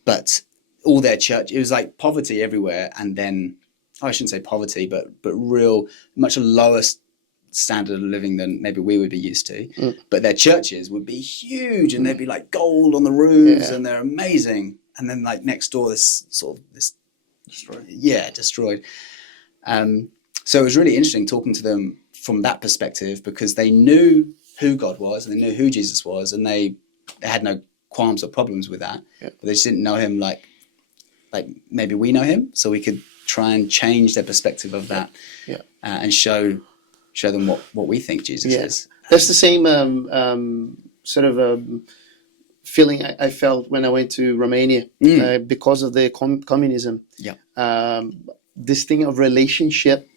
But all their church, it was like poverty everywhere. And then, I shouldn't say poverty, but real, much lower standard of living than maybe we would be used to. But their churches would be huge, and they'd be like gold on the roofs, and they're amazing. And then like next door, this destroyed. Destroyed. So it was really interesting talking to them from that perspective, because they knew who God was and they knew who Jesus was, and they had no qualms or problems with that. But they just didn't know him like maybe we know him, so we could try and change their perspective of that, and show them what we think Jesus is. That's the same sort of feeling I felt when I went to Romania because of the communism. This thing of relationship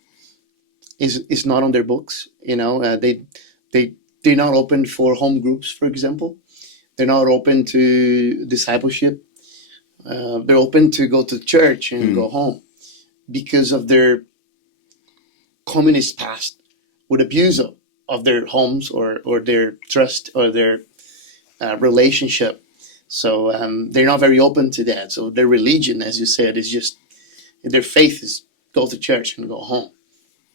is not on their books. They're not open for home groups, for example. They're not open to discipleship. They're open to go to church and go home, because of their communist past would abuse of their homes or their trust or their relationship. So they're not very open to that. So their religion, as you said, is just, their faith is go to church and go home.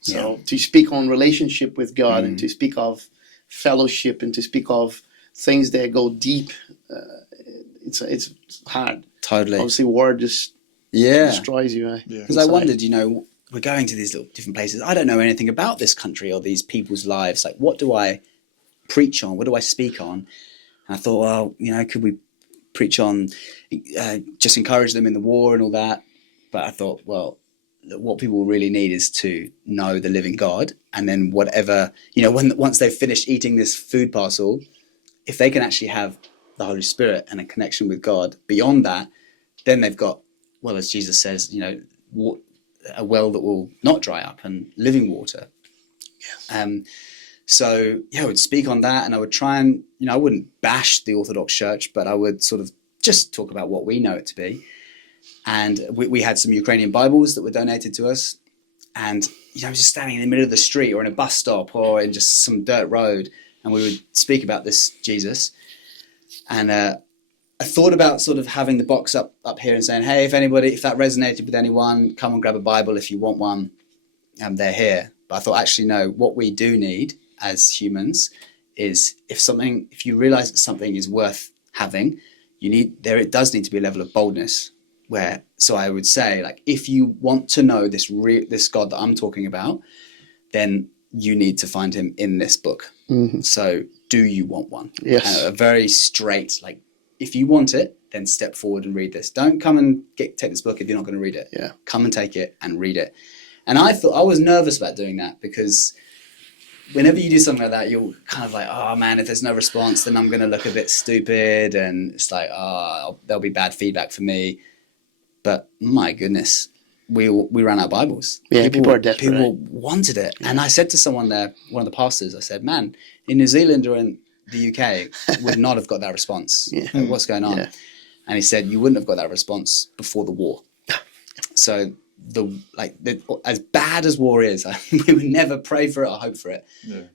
So to speak on relationship with God and to speak of fellowship and to speak of things that go deep, it's hard. Totally. Obviously, war just destroys you. Because I wondered, we're going to these little different places. I don't know anything about this country or these people's lives. Like, what do I preach on? What do I speak on? And I thought, well, could we preach on, just encourage them in the war and all that? But I thought, well, what people really need is to know the living God. And then whatever, once they've finished eating this food parcel, if they can actually have the Holy Spirit and a connection with God beyond that, then they've got, well, as Jesus says, a well that will not dry up and living water. So I would speak on that, and I would try and, I wouldn't bash the Orthodox Church, but I would sort of just talk about what we know it to be. And we had some Ukrainian Bibles that were donated to us. And, I was just standing in the middle of the street or in a bus stop or in just some dirt road, and we would speak about this Jesus. And I thought about sort of having the box up here and saying, hey, if that resonated with anyone, come and grab a Bible if you want one. They're here. But I thought, actually, no, what we do need as humans is if you realize that something is worth having, it does need to be a level of boldness. So I would say, like, if you want to know this God that I'm talking about, then you need to find him in this book. So do you want one? Yes. A very straight, like, if you want it, then step forward and read this. Don't come and take this book if you're not going to read it. Come and take it and read it. And I was nervous about doing that, because whenever you do something like that, you're kind of like, oh man, if there's no response, then I'm going to look a bit stupid, and it's like, there'll be bad feedback for me. But my goodness, we ran out of Bibles. People are desperate. People wanted it. And I said to someone there, one of the pastors, I said, man, in New Zealand or in the UK, would not have got that response. Like, what's going on? And he said, you wouldn't have got that response before the war. So as bad as war is, we would never pray for it or hope for it.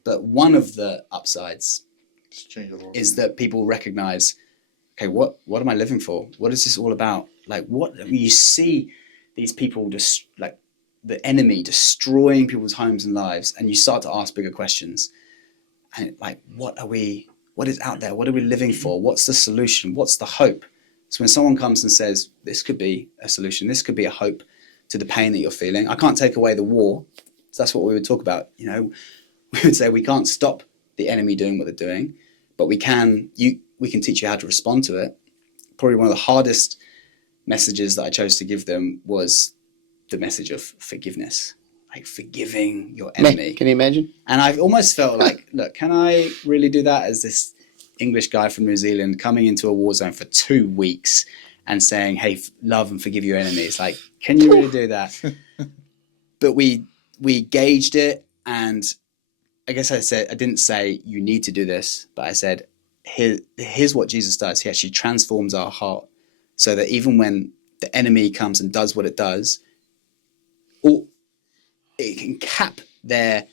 But one of the upsides is that people recognize, okay, what am I living for? What is this all about? Like, you see these people just like the enemy destroying people's homes and lives, and you start to ask bigger questions. And like, what is out there? What are we living for? What's the solution? What's the hope? So when someone comes and says, this could be a solution, this could be a hope to the pain that you're feeling. I can't take away the war. So that's what we would talk about. We would say we can't stop the enemy doing what they're doing, but we can teach you how to respond to it. Probably one of the hardest messages that I chose to give them was the message of forgiveness, like forgiving your enemy. Can you imagine? And I've almost felt like, look, can I really do that as this English guy from New Zealand coming into a war zone for 2 weeks and saying, hey, love and forgive your enemies. Like, can you really do that? But we gauged it, and I guess I didn't say you need to do this, but I said, here's what Jesus does. He actually transforms our heart so that even when the enemy comes and does what it does, it can cap their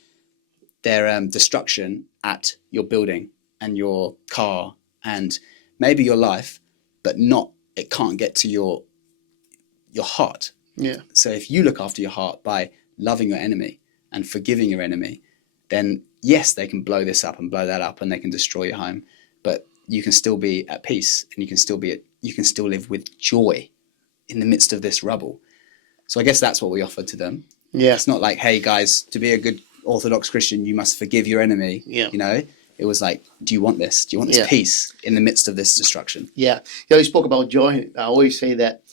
destruction at your building and your car and maybe your life, but it can't get to your heart. Yeah. So if you look after your heart by loving your enemy and forgiving your enemy, then yes, they can blow this up and blow that up and they can destroy your home, but you can still be at peace and you can still live with joy in the midst of this rubble. So I guess that's what we offered to them. Yeah. It's not like, hey guys, to be a good Orthodox Christian, you must forgive your enemy. Yeah. You know, it was like, do you want this? Do you want this peace in the midst of this destruction? Yeah. You spoke about joy. I always say that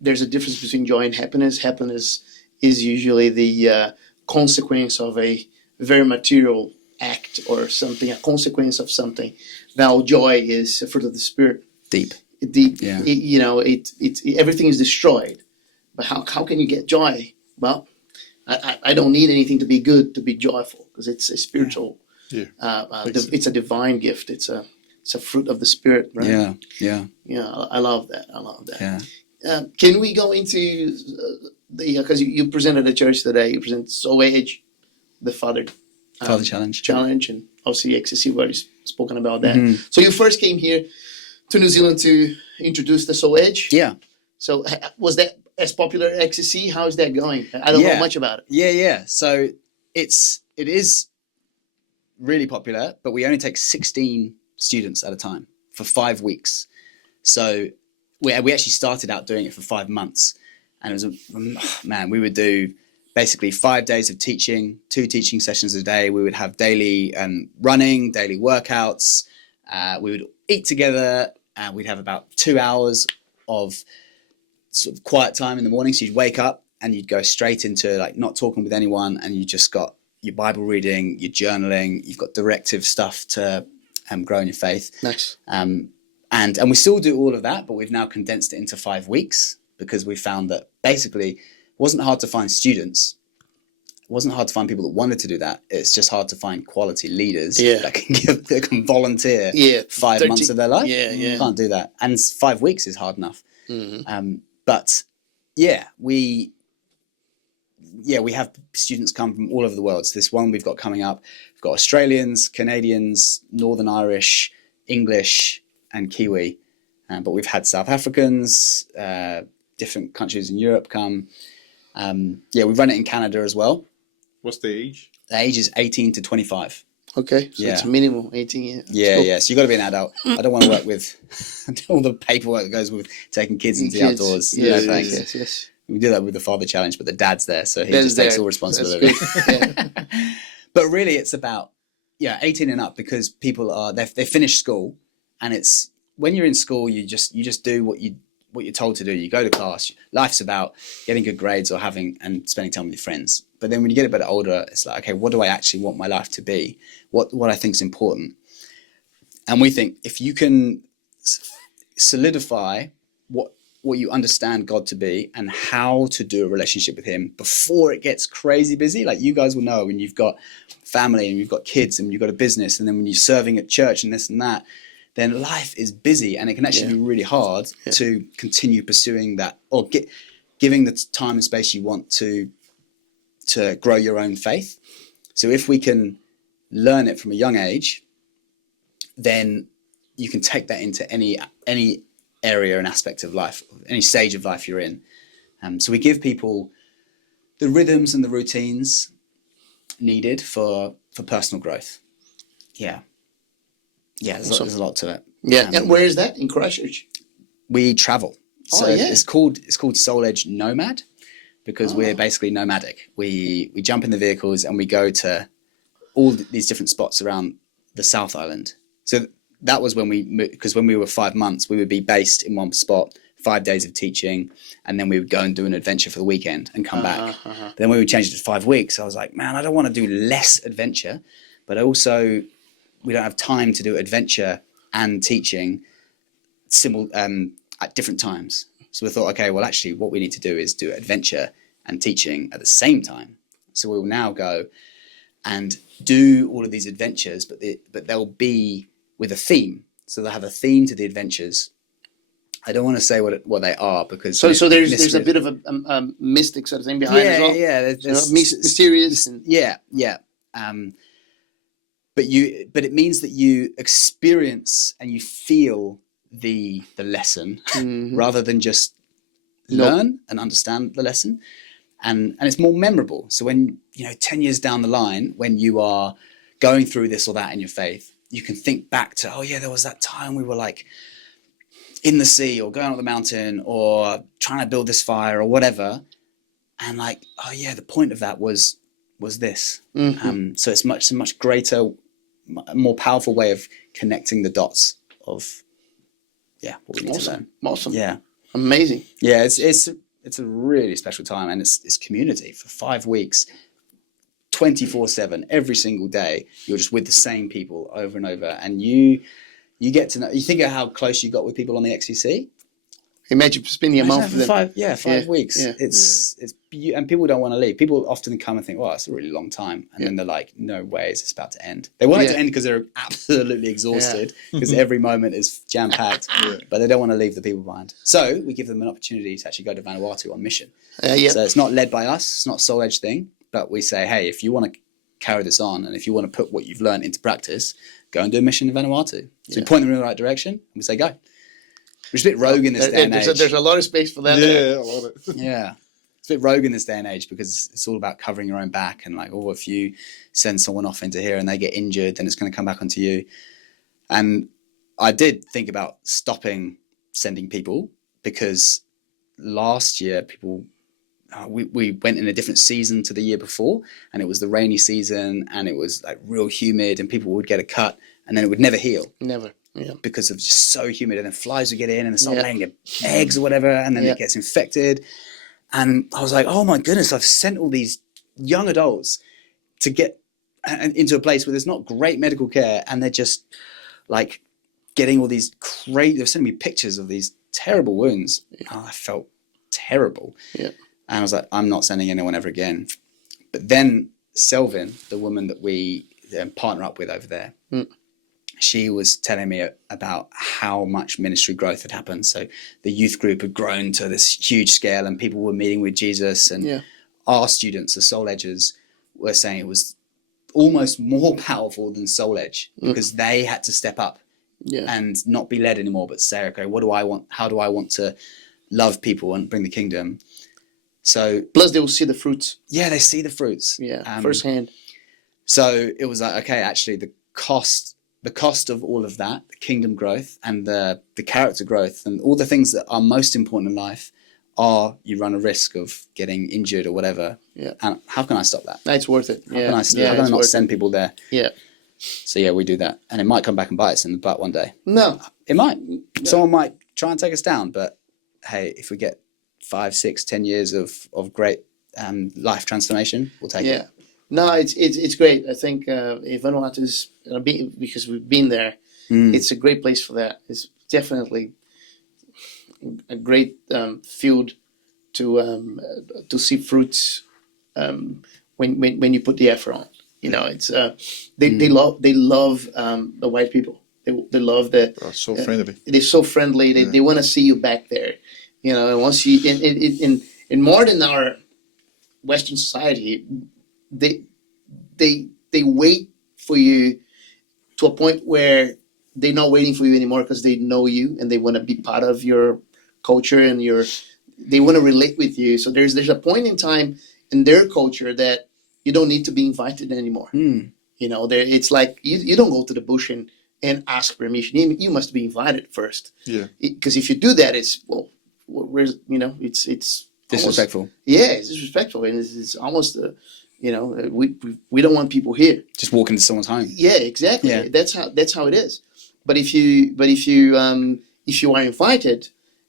there's a difference between joy and happiness. Happiness is usually the consequence of a very material act or something, a consequence of something. Now, joy is a fruit of the Spirit. Deep. Yeah. Everything is destroyed. But how can you get joy? Well, I don't need anything to be good to be joyful, because it's a spiritual. Yeah. It's a divine gift. It's a fruit of the Spirit, right? Yeah. I love that. Yeah. Can we go into because you presented at church today? You present Soul Age, the Father Challenge, and obviously XCC. We've already spoken about that. Mm-hmm. So you first came here to New Zealand to introduce the Soul Age. Yeah. So was that as popular at XCC? How is that going? I don't know much about it. Yeah. So it is really popular, but we only take 16 students at a time for 5 weeks. So we actually started out doing it for 5 months, and it was we would do basically 5 days of teaching, 2 teaching sessions a day. We would have daily running, daily workouts. We would eat together, and we'd have about 2 hours of sort of quiet time in the morning. So you'd wake up and you'd go straight into like not talking with anyone, and you just got your Bible reading, your journaling. You've got directive stuff to grow in your faith. Nice. And we still do all of that, but we've now condensed it into 5 weeks, because we found that basically it wasn't hard to find students. It wasn't hard to find people that wanted to do that. It's just hard to find quality leaders that can volunteer 5 months of their life. Yeah. You can't do that. And 5 weeks is hard enough. Mm-hmm. But we have students come from all over the world. So this one we've got coming up, we've got Australians, Canadians, Northern Irish, English, and Kiwi. But we've had South Africans, different countries in Europe come. We've run it in Canada as well. What's the age? The age is 18 to 25. Okay, so it's minimum 18 years. Yeah. So you've got to be an adult. I don't want to work with all the paperwork that goes with taking kids into the outdoors. Yes. We do that with the Father Challenge, but the dad's there, so he just takes all responsibility. But really, it's about 18 and up, because people they finish school, and it's when you're in school, you just do what you're told to do. You go to class. Life's about getting good grades or having and spending time with your friends. But then when you get a bit older, it's like, okay, what do I actually want my life to be? What I think is important. And we think if you can solidify what you understand God to be and how to do a relationship with Him before it gets crazy busy, like you guys will know when you've got family and you've got kids and you've got a business, and then when you're serving at church and this and that, then life is busy, and it can actually be really hard to continue pursuing that or giving the time and space you want to grow your own faith. So if we can learn it from a young age, then you can take that into any area and aspect of life, any stage of life you're in. So we give people the rhythms and the routines needed for personal growth. There's a lot to it. And where is that? In Christchurch? We travel. So it's called Soul Edge Nomad, because we're basically nomadic. We jump in the vehicles and we go to all these different spots around the South Island. So that was when because when we were 5 months, we would be based in one spot, 5 days of teaching, and then we would go and do an adventure for the weekend and come back. But then when we changed it to 5 weeks, I was like, man, I don't want to do less adventure, but I also we don't have time to do adventure and teaching at different times. So we thought, okay, well, actually, what we need to do is do adventure and teaching at the same time. So we will now go and do all of these adventures, but they'll be with a theme. So they'll have a theme to the adventures. I don't want to say what they are because so there's a bit of a mystic sort of thing behind it as well. Yeah, there's mysterious and yeah. But it means that you experience and you feel the lesson rather than just learn and understand the lesson, and it's more memorable. So when 10 years down the line, when you are going through this or that in your faith, you can think back to, oh yeah, there was that time we were like in the sea or going up the mountain or trying to build this fire or whatever, and like, oh yeah, the point of that was this. So it's a much greater, more powerful way of connecting the dots of what we need to learn. Awesome. Yeah. Amazing. Yeah, it's a really special time, and it's community for 5 weeks, 24/7, every single day. You're just with the same people over and over, and you get to know. You think of how close you got with people on the XCC. Imagine spending a month for 5 weeks. Yeah. It's and people don't want to leave. People often come and think, "Well, it's a really long time," and then they're like, "No way, is this about to end?" They want it to end because they're absolutely exhausted because every moment is jam packed, but they don't want to leave the people behind. So we give them an opportunity to actually go to Vanuatu on mission. So it's not led by us. It's not a soul edge thing, but we say, "Hey, if you want to carry this on, and if you want to put what you've learned into practice, go and do a mission in Vanuatu." So we point them in the right direction, and we say, "Go." Which is a bit rogue in this day and age. There's a lot of space for that. Yeah, I love it. Yeah. It's a bit rogue in this day and age because it's all about covering your own back and like, oh, if you send someone off into here and they get injured, then it's going to come back onto you. And I did think about stopping sending people because last year we went in a different season to the year before, and it was the rainy season and it was like real humid and people would get a cut and then it would never heal. Never. Yeah. Because of just so humid, and then flies would get in and they start laying eggs or whatever, and then it gets infected. And I was like, oh my goodness, I've sent all these young adults to get into a place where there's not great medical care, and they're just like getting all these they're sending me pictures of these terrible wounds. Oh, I felt terrible. Yeah. And I was like, I'm not sending anyone ever again. But then Selvin, the woman that we partner up with over there, she was telling me about how much ministry growth had happened. So the youth group had grown to this huge scale and people were meeting with Jesus, and our students, the Soul Edgers, were saying it was almost more powerful than Soul Edge because they had to step up and not be led anymore, but say, okay, what do I want? How do I want to love people and bring the kingdom? So plus they will see the fruits. Yeah, they see the fruits. Yeah, firsthand. So it was like, okay, actually the cost of all of that, the kingdom growth and the character growth and all the things that are most important in life are you run a risk of getting injured or whatever. Yeah. And how can I stop that? It's worth it. How can I not send people there? Yeah. So we do that. And it might come back and bite us in the butt one day. No. It might. Yeah. Someone might try and take us down, but hey, if we get 5, 6, 10 years of great life transformation, we'll take it. No, it's great. I think Vanuatu is because we've been there. It's a great place for that. It's definitely a great field to see fruits when you put the effort on. It's they love the white people. They love that. Oh, so friendly. They're so friendly. They want to see you back there. And once you in more than our Western society. They wait for you to a point where they're not waiting for you anymore because they know you and they want to be part of your culture and they want to relate with you. So there's a point in time in their culture that you don't need to be invited anymore. It's like you don't go to the bush and ask permission. You must be invited first. Yeah. Because if you do that, it's it's disrespectful. Almost, it's disrespectful, and it's almost we don't want people here. Just walk into someone's home. Yeah, exactly. Yeah. That's how it is. But if you are invited,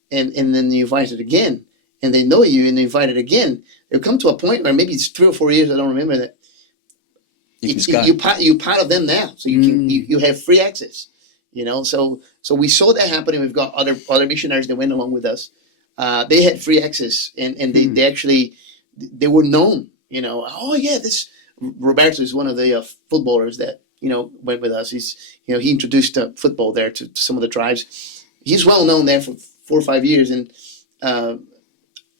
and then you invited again, and they know you and they invited again, they'll come to a point where maybe it's 3 or 4 years. I don't remember that. You can just go. You're part of them now, so you have free access. So we saw that happening. We've got other missionaries that went along with us. They had free access, and they actually they were known. Oh yeah, this Roberto is one of the footballers that went with us. He introduced football there to some of the tribes. He's well known there for 4 or 5 years, and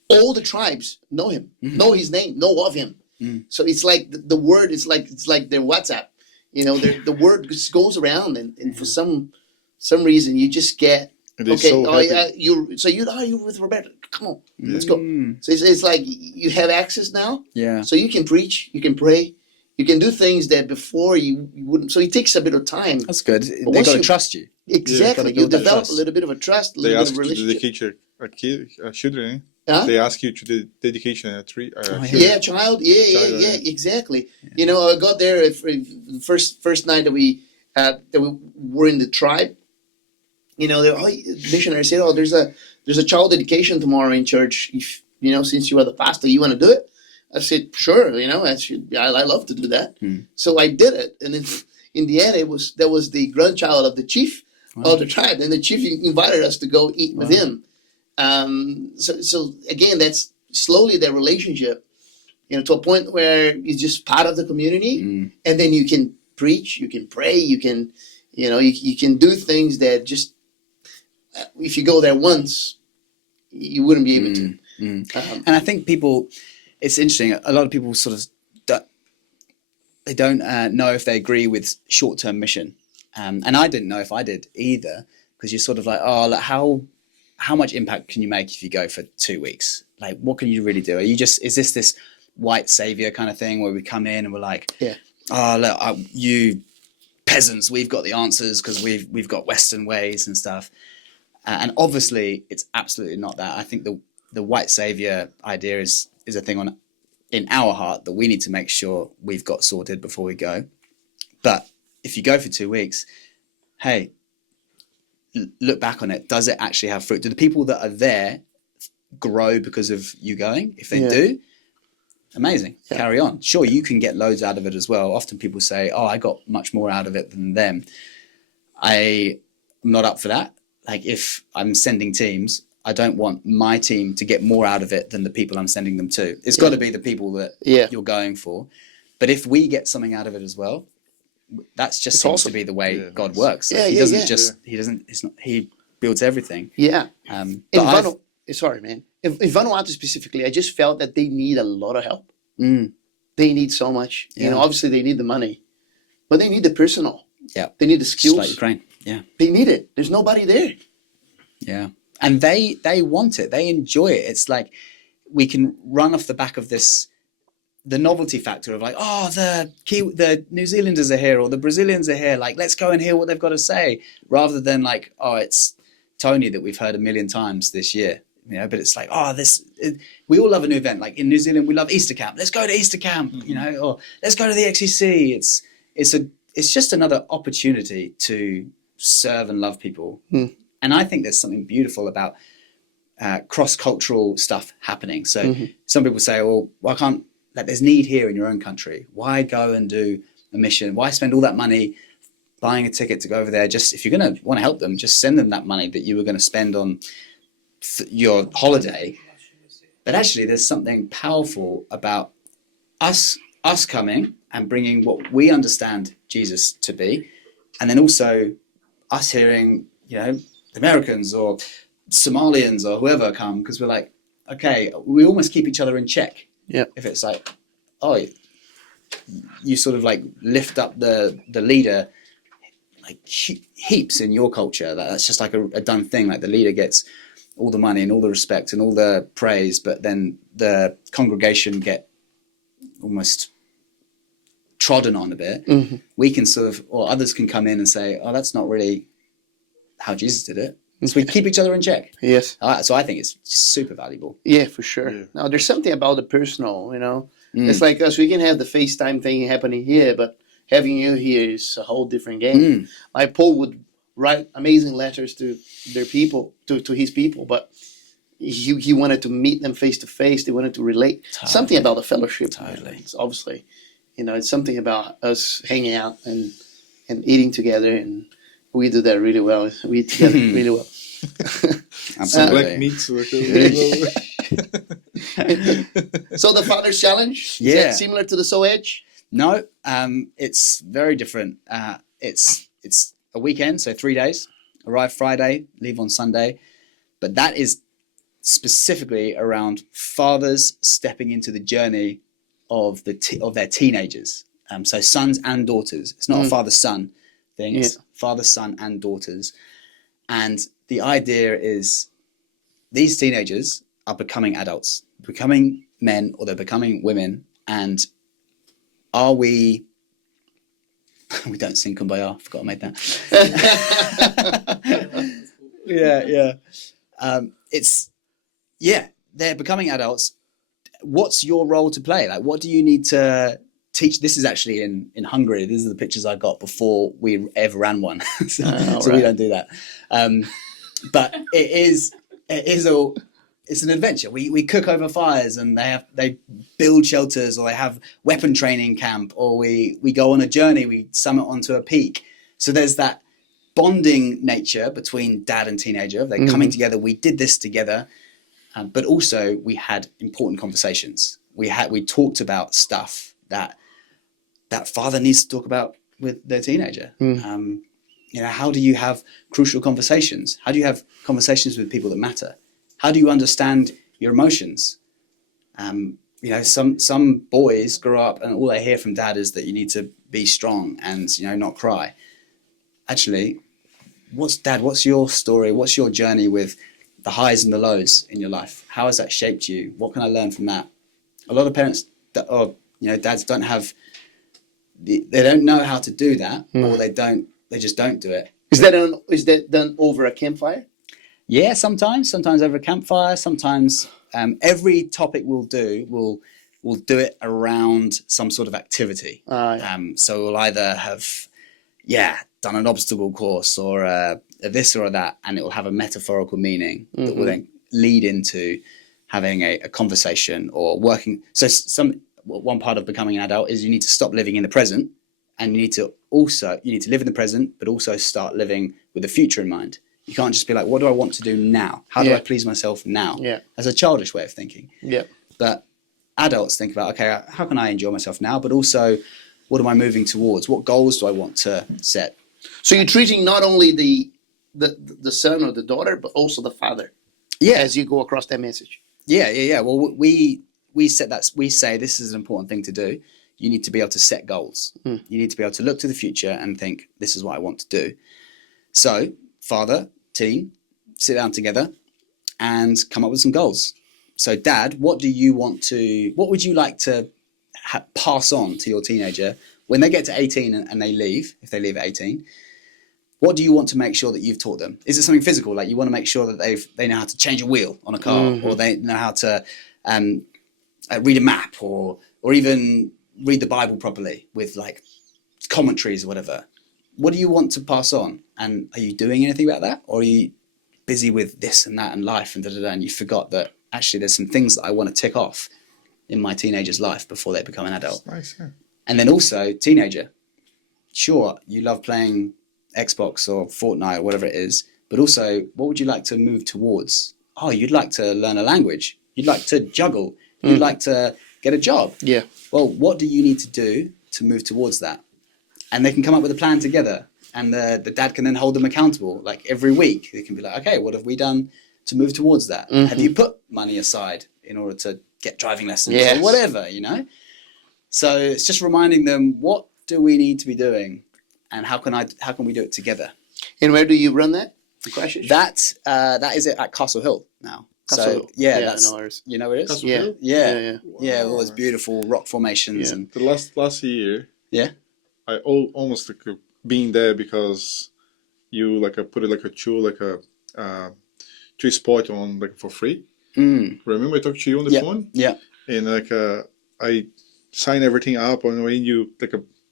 all the tribes know him, know his name, know of him. So it's like the word is it's like their WhatsApp. The word just goes around, and for some reason you just get you're with Roberto. Come on, let's go. So it's like you have access now. Yeah. So you can preach, you can pray, you can do things that before you wouldn't. So it takes a bit of time. That's good. They got to trust you. Exactly. You develop a little bit of a trust. They ask you to dedicate your children. Huh? They ask you to dedicate a tree. Child. Yeah, exactly. Yeah. I got there the first night that we were in the tribe. The missionary said, "Oh, there's a child dedication tomorrow in church. If since you are the pastor, you want to do it?" I said, "Sure. I love to do that." So I did it, and then in the end, that was the grandchild of the chief of the tribe, and the chief invited us to go eat with him. So again, that's slowly their relationship, to a point where it's just part of the community, and then you can preach, you can pray, you can, you can do things that just, if you go there once, you wouldn't be able to. And I think it's interesting. A lot of people sort of they don't know if they agree with short-term mission, and I didn't know if I did either, because you're sort of like, how much impact can you make if you go for 2 weeks? Like, what can you really do? Is this white savior kind of thing where we come in and we're like, look, you peasants, we've got the answers because we've got Western ways and stuff. And obviously it's absolutely not that. I think the white savior idea is a thing in our heart that we need to make sure we've got sorted before we go. But if you go for 2 weeks, hey, look back on it. Does it actually have fruit? Do the people that are there grow because of you going? If they do, amazing. Carry on. Sure, you can get loads out of it as well. Often people say, I got much more out of it than them. I'm not up for that. Like, if I'm sending teams, I don't want my team to get more out of it than the people I'm sending them to. It's got to be the people that you're going for. But if we get something out of it as well, that's just seems to be the way God works. He doesn't he builds everything. Yeah. In sorry, man. In Vanuatu specifically, I just felt that they need a lot of help. They need so much. Obviously they need the money, but they need the personal. Yeah. They need the skills. Just like Ukraine. Yeah. They need it. There's nobody there. Yeah. And they want it. They enjoy it. It's like we can run off the back of the novelty factor of like, the New Zealanders are here or the Brazilians are here. Like, let's go and hear what they've got to say, rather than like, it's Tony that we've heard a million times this year. But it's like, we all love a new event. Like in New Zealand, we love Easter Camp. Let's go to Easter Camp, or let's go to the XCC. It's just another opportunity to serve and love people. And I think there's something beautiful about cross-cultural stuff happening. So some people say, well, why can't, there's need here in your own country. Why go and do a mission? Why spend all that money buying a ticket to go over there? Just if you're going to want to help them, just send them that money that you were going to spend on your holiday. But actually, there's something powerful about us coming and bringing what we understand Jesus to be, and then also us hearing, Americans or Somalians or whoever come, because we're like, okay, we almost keep each other in check. Yeah. If it's like, you sort of like lift up the leader like heaps in your culture. That's just like a done thing. Like the leader gets all the money and all the respect and all the praise, but then the congregation get almost trodden on a bit. We can or others can come in and say, that's not really how Jesus did it. So we keep each other in check. Yes. So I think it's super valuable. Yeah, for sure. Yeah. Now, there's something about the personal, It's like us, we can have the FaceTime thing happening here, but having you here is a whole different game. Like Paul would write amazing letters to their people, to his people, but he wanted to meet them face to face. They wanted to relate. Totally. Something about the fellowship. Totally. It's obviously, You know, it's something about us hanging out and eating together, and we do that really well. We eat together really well. Absolutely. Black meats. So the Father's Challenge, is Yeah. that similar to the Soul Edge? No, it's very different. It's a weekend, so 3 days. Arrive Friday, leave on Sunday. But that is specifically around fathers stepping into the journey of their teenagers. So sons and daughters. It's not a father-son thing. It's father, son, and daughters. And the idea is these teenagers are becoming adults, becoming men, or they're becoming women. And are we... we don't sing Kumbaya. I forgot I made that. They're becoming adults. What's your role to play? Like, what do you need to teach? This is actually in Hungary. These are the pictures I got before we ever ran one. so we don't do that. But it's an adventure. We cook over fires, and they build shelters, or they have weapon training camp, or we go on a journey. We summit onto a peak. So there's that bonding nature between dad and teenager. They're coming together. We did this together, but also we had important conversations. We talked about stuff that father needs to talk about with their teenager. How do you have crucial conversations? How do you have conversations with people that matter? How do you understand your emotions? Some boys grow up and all they hear from dad is that you need to be strong and, not cry. Actually, what's your story? What's your journey with the highs and the lows in your life? How has that shaped you? What can I learn from that? A lot of parents dads don't have, they don't know how to do that, or they just don't do it. Is that done over a campfire? Yeah, sometimes over a campfire. Sometimes every topic we'll do it around some sort of activity. So we'll either have done an obstacle course, or a this or that, and it will have a metaphorical meaning that will then lead into having a conversation or working. So one part of becoming an adult is you need to stop living in the present, and you need to live in the present, but also start living with the future in mind. You can't just be like, what do I want to do now? How do I please myself now? Yeah. That's a childish way of thinking. Yeah. But adults think about, okay, how can I enjoy myself now? But also, what am I moving towards? What goals do I want to set? So you're treating not only the son or the daughter, but also the father. Yeah. As you go across that message. Yeah. Well, we set that. We say this is an important thing to do. You need to be able to set goals. You need to be able to look to the future and think, this is what I want to do. So, father, teen, sit down together and come up with some goals. So, dad, what would you like to pass on to your teenager when they get to 18 and they leave, if they leave at 18? What do you want to make sure that you've taught them? Is it something physical? Like you want to make sure that they know how to change a wheel on a car, or they know how to read a map, or even read the Bible properly with like commentaries or whatever. What do you want to pass on? And are you doing anything about that? Or are you busy with this and that and life and and you forgot that actually there's some things that I want to tick off in my teenager's life before they become an adult? Nice, yeah. And then also, teenager, sure, you love playing Xbox or Fortnite or whatever it is, but also, what would you like to move towards? Oh, you'd like to learn a language. You'd like to juggle. You'd like to get a job. Yeah. Well, what do you need to do to move towards that? And they can come up with a plan together, and the dad can then hold them accountable. Like every week, they can be like, okay, what have we done to move towards that? Have you put money aside in order to get driving lessons or whatever, So it's just reminding them, what do we need to be doing, and how can we do it together? And where do you run that? That is it at Castle Hill now. So that's you know where it is. Castle Hill? Yeah. Wow. Yeah, all those beautiful rock formations and the last year. Yeah. I almost being there because you I put it two spot on for free. Remember I talked to you on the phone? Yeah. And I sign everything up, and when you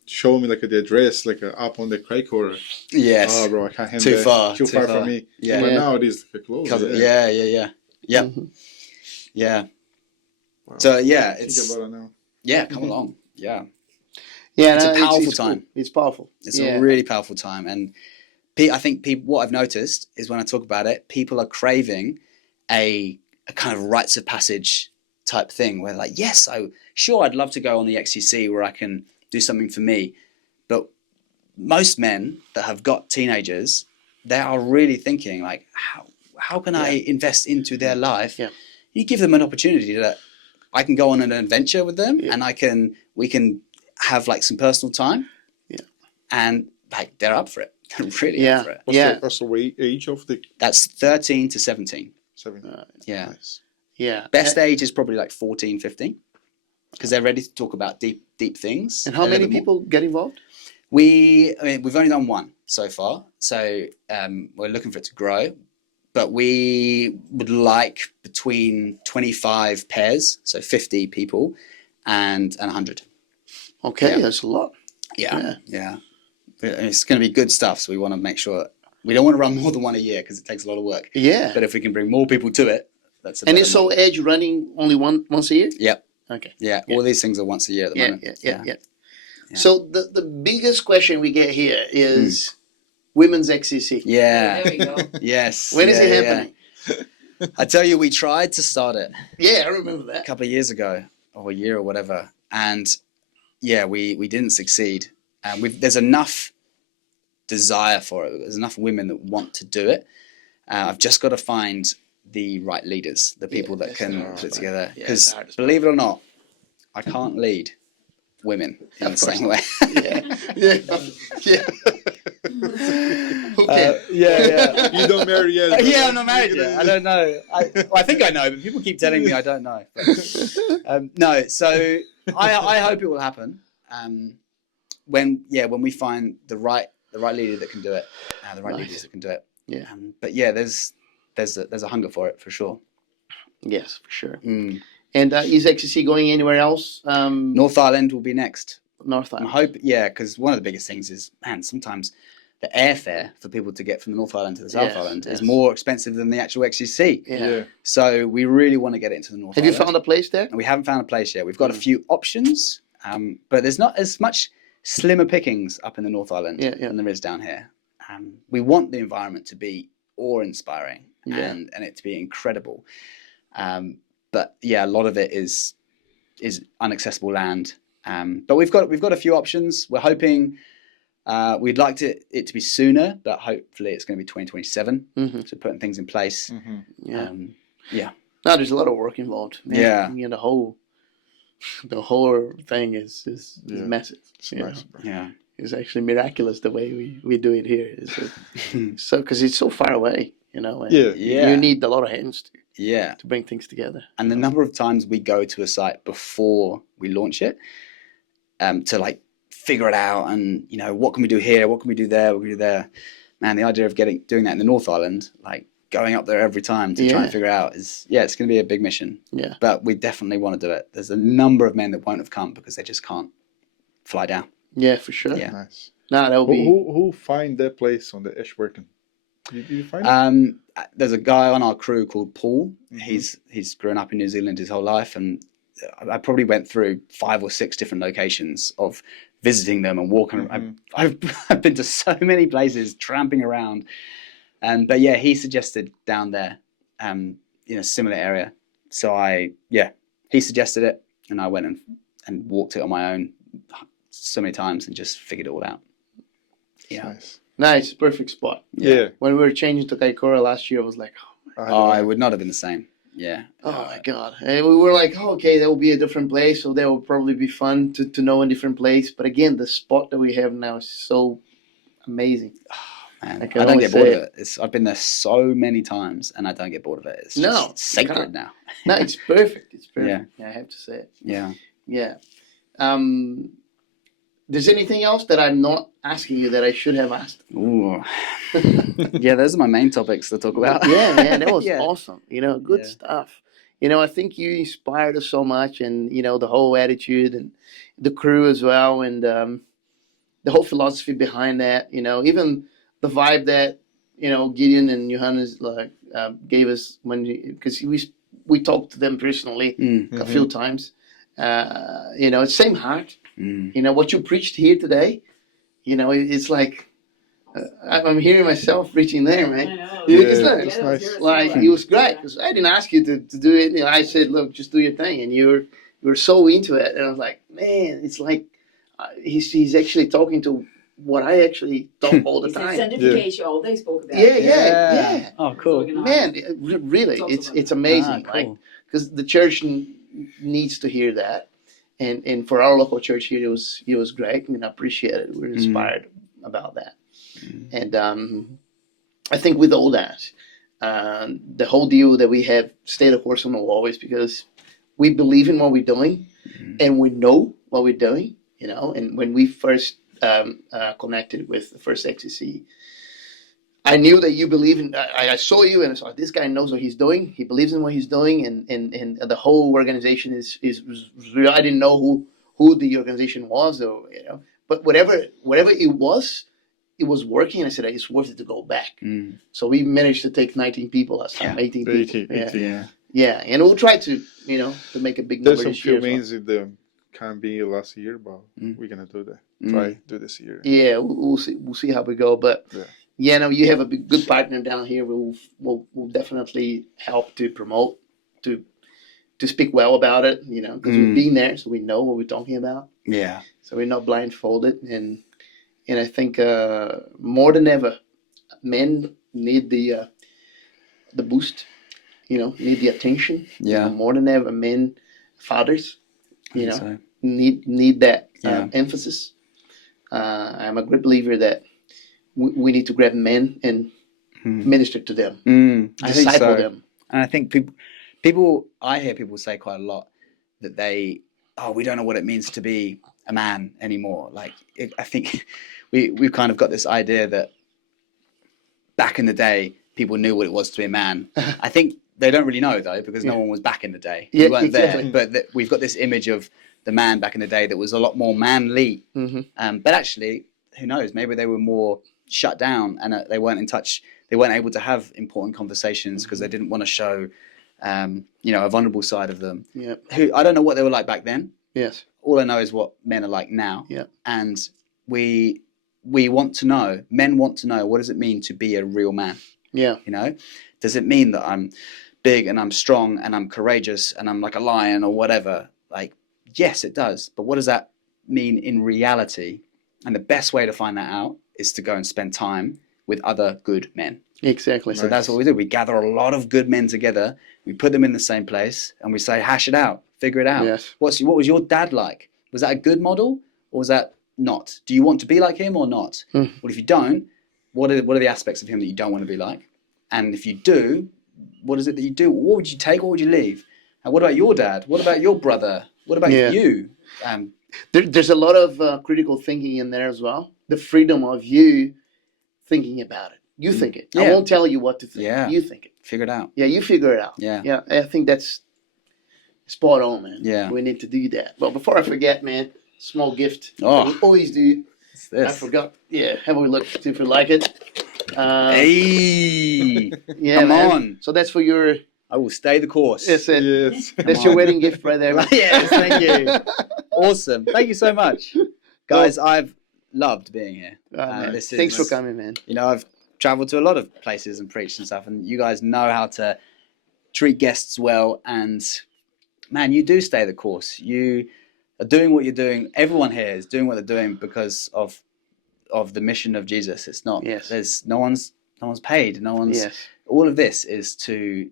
show me the address up on the Craig Quarter. Yes. Oh bro, I can't handle too that. far. Too far for me. Yeah. But now it is close. Yeah. Yep. Yeah. Wow. So yeah, it's think about it now. Yeah, come along. Yeah. Yeah, It's no, a powerful cool. time. It's powerful. It's a really powerful time. And I think people, what I've noticed is when I talk about it, people are craving a kind of rites of passage type thing where like, yes, I'd love to go on the XCC where I can do something for me. But most men that have got teenagers, they are really thinking like, how can I invest into their life? Yeah. You give them an opportunity that I can go on an adventure with them and we can have like some personal time. Yeah. And like they're up for it. They're really up for it. What's the age of the... That's 13 to 17. 17. Yeah. Nice. Yeah. Best age is probably like 14, 15. Because they're ready to talk about deep things. And how many people get involved? We've only done one so far. So we're looking for it to grow. But we would like between 25 pairs, so 50 people, and 100. Okay, that's a lot. Yeah. It's going to be good stuff, so we want to make sure we don't want to run more than one a year because it takes a lot of work. Yeah. But if we can bring more people to it, that's a And better is So model. Edge running only once a year? Yep. Okay. Yeah. All these things are once a year at the moment. Yeah. So the biggest question we get here is women's XCC. Yeah. There we go. Yes. When is Yeah, it yeah. happening? I tell you, we tried to start it Yeah, I remember a that. couple of years ago, or a year or whatever, and we didn't succeed. And there's enough desire for it. There's enough women that want to do it. I've just got to find the right leaders, the people that can put it together. Yeah, Because it's hard. believe it or not, I can't lead women in the same way. Yeah. Who can? Yeah. You don't marry yet. Yeah, I'm not married yet. I don't know. I think I know, but people keep telling me I don't know. But, no, so I hope it will happen. When we find the right leader that can do it, the right leaders that can do it. Yeah. But yeah, there's a hunger for it for sure. Yes, for sure. Mm. And is XCC going anywhere else? North Island will be next. North I Island. hope, because one of the biggest things is, sometimes the airfare for people to get from the North Island to the South Island is more expensive than the actual XCC. Yeah. So we really want to get it into the North Have Island. you found a place there? And we haven't found a place yet. We've got a few options, but there's not as much slimmer pickings up in the North Island than there is down here. We want the environment to be awe-inspiring and it to be incredible. But a lot of it is inaccessible land. But we've got a few options. We're hoping we'd like it to be sooner, but hopefully it's going to be 2027. So putting things in place. No, there's a lot of work involved. Man. Yeah. I mean, the whole thing is massive. It's nice, bro. Yeah. It's actually miraculous the way we do it here. So because it's so far away, and you need a lot of hands to bring things together. And the number of times we go to a site before we launch it to like figure it out and what can we do here, what can we do there, what can we do there. Man, the idea of doing that in the North Island, like going up there every time to try and figure it out is it's going to be a big mission. Yeah. But we definitely want to do it. There's a number of men that won't have come because they just can't fly down. Yeah, for sure. Yeah. Nice. No, that'll be. Who find that place on the Ashburton? Did you find it? There's a guy on our crew called Paul. He's grown up in New Zealand his whole life, and I probably went through 5 or 6 different locations of visiting them and walking. I've been to so many places, tramping around, but he suggested down there, in a similar area. So he suggested it, and I went and walked it on my own so many times and just figured it all out. Yeah. Nice, perfect spot. Yeah. When we were changing to Kaikoura last year, I was like, I would not have been the same. Yeah. Oh my God. And we were like, okay, that will be a different place, so that will probably be fun to know a different place. But again, the spot that we have now is so amazing. Man, I don't get bored of it. I've been there so many times and I don't get bored of it. It's just sacred now. No, it's perfect. It's perfect. Yeah, I have to say it. Yeah. Yeah. There's anything else that I'm not asking you that I should have asked? Ooh. Yeah, those are my main topics to talk about. Yeah, man, that was awesome. Good stuff. I think you inspired us so much, and the whole attitude and the crew as well, and the whole philosophy behind that. Even the vibe that Gideon and Johannes gave us because we talked to them personally a few times. It's same heart. You know, what you preached here today, you know, it's like, I'm hearing myself preaching there, man. I know. It's Yeah, not, it's nice. like, it was great, because I didn't ask you to do it. You know, I said, look, just do your thing. And you were so into it. And I was like, man, it's like, he's actually talking to what I actually talk all the It's time. sanctification, all they spoke about. Yeah. Oh, cool. Man, really, it's amazing. Cool. Like, because the church needs to hear that, and for our local church here, it was great. I mean, I appreciate it. We're inspired about that, and I think with all that, the whole deal that we have stayed the course on the wall is because we believe in what we're doing, and we know what we're doing. You know, and when we first connected with the first XCC, I knew that you believe in. I saw you and I saw this guy knows what he's doing. He believes in what he's doing, and the whole organization is real. I didn't know who the organization was, or you know, but whatever it was working. I said it's worth it to go back. So we managed to take 19 people last time, 18 people. 18. Yeah, and we'll try to to make a big There's number some this year. few means in the can be last year, but we're gonna do that. Try do this year. Yeah, we'll see. We'll see how we go, but. Yeah, no, you have a good partner down here. We'll definitely help to promote, to speak well about it. You know, because we've been there, so we know what we're talking about. Yeah. So we're not blindfolded, and I think more than ever, men need the boost. You know, need the attention. Yeah. You know, more than ever, men, fathers, you know, So. need that Yeah. emphasis. I'm a great believer that. We need to grab men and minister to them, I think disciple so. them. And I think I hear people say quite a lot that we don't know what it means to be a man anymore. Like, I think we've kind of got this idea that back in the day, people knew what it was to be a man. I think they don't really know, though, because no one was back in the day. Yeah, We weren't exactly. there. But we've got this image of the man back in the day that was a lot more manly. But actually, who knows? Maybe they were more shut down and they weren't in touch. They weren't able to have important conversations because they didn't want to show, a vulnerable side of them. Yeah. Who I don't know what they were like back then. Yes. All I know is what men are like now. Yeah. And we want to know. Men want to know, what does it mean to be a real man? Yeah. You know, does it mean that I'm big and I'm strong and I'm courageous and I'm like a lion or whatever? Like, yes, it does. But what does that mean in reality? And the best way to find that out is to go and spend time with other good men. Exactly. So that's what we do. We gather a lot of good men together. We put them in the same place and we say, hash it out, figure it out. Yes. What was your dad like? Was that a good model or was that not? Do you want to be like him or not? Well, if you don't, what are the aspects of him that you don't want to be like? And if you do, what is it that you do? What would you take? What would you leave? And what about your dad? What about your brother? What about you? There's a lot of critical thinking in there as well. The freedom of you thinking about it. You think it. I won't tell you what to think. Yeah. You think it. Figure it out. Yeah, you figure it out. Yeah. Yeah, I think that's spot on, man. Yeah. We need to do that. But before I forget, man, small gift. Oh. We always do. It's this. I forgot. Yeah, have a look, see if you like it. Hey, Yeah, come man. on. So that's for your... I will stay the course. That's it. Yes. That's your wedding gift right there, man. Yes, thank you. Awesome. Thank you so much. Guys, I've loved being here. Man, This is- thanks for coming, man. You know, I've traveled to a lot of places and preached and stuff, and you guys know how to treat guests well. And man, you do stay the course. You are doing what you're doing. Everyone here is doing what they're doing because of the mission of Jesus. It's not. Yes. There's no one's paid. No one's. Yes. All of this is to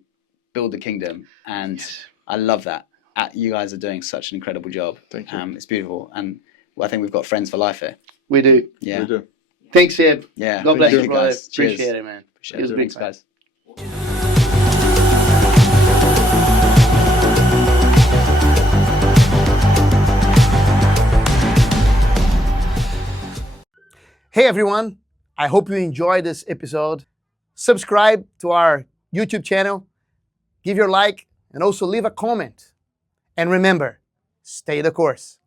build the kingdom, and I love that. You guys are doing such an incredible job. Thank you. It's beautiful, and I think we've got friends for life here. We do. Yeah. We do. Thanks, Ed. Yeah. God bless you, you, brother. guys. Cheers. Appreciate it, man. Appreciate It was it. great, Thanks, man. guys. Hey, everyone. I hope you enjoyed this episode. Subscribe to our YouTube channel, give your like, and also leave a comment. And remember, stay the course.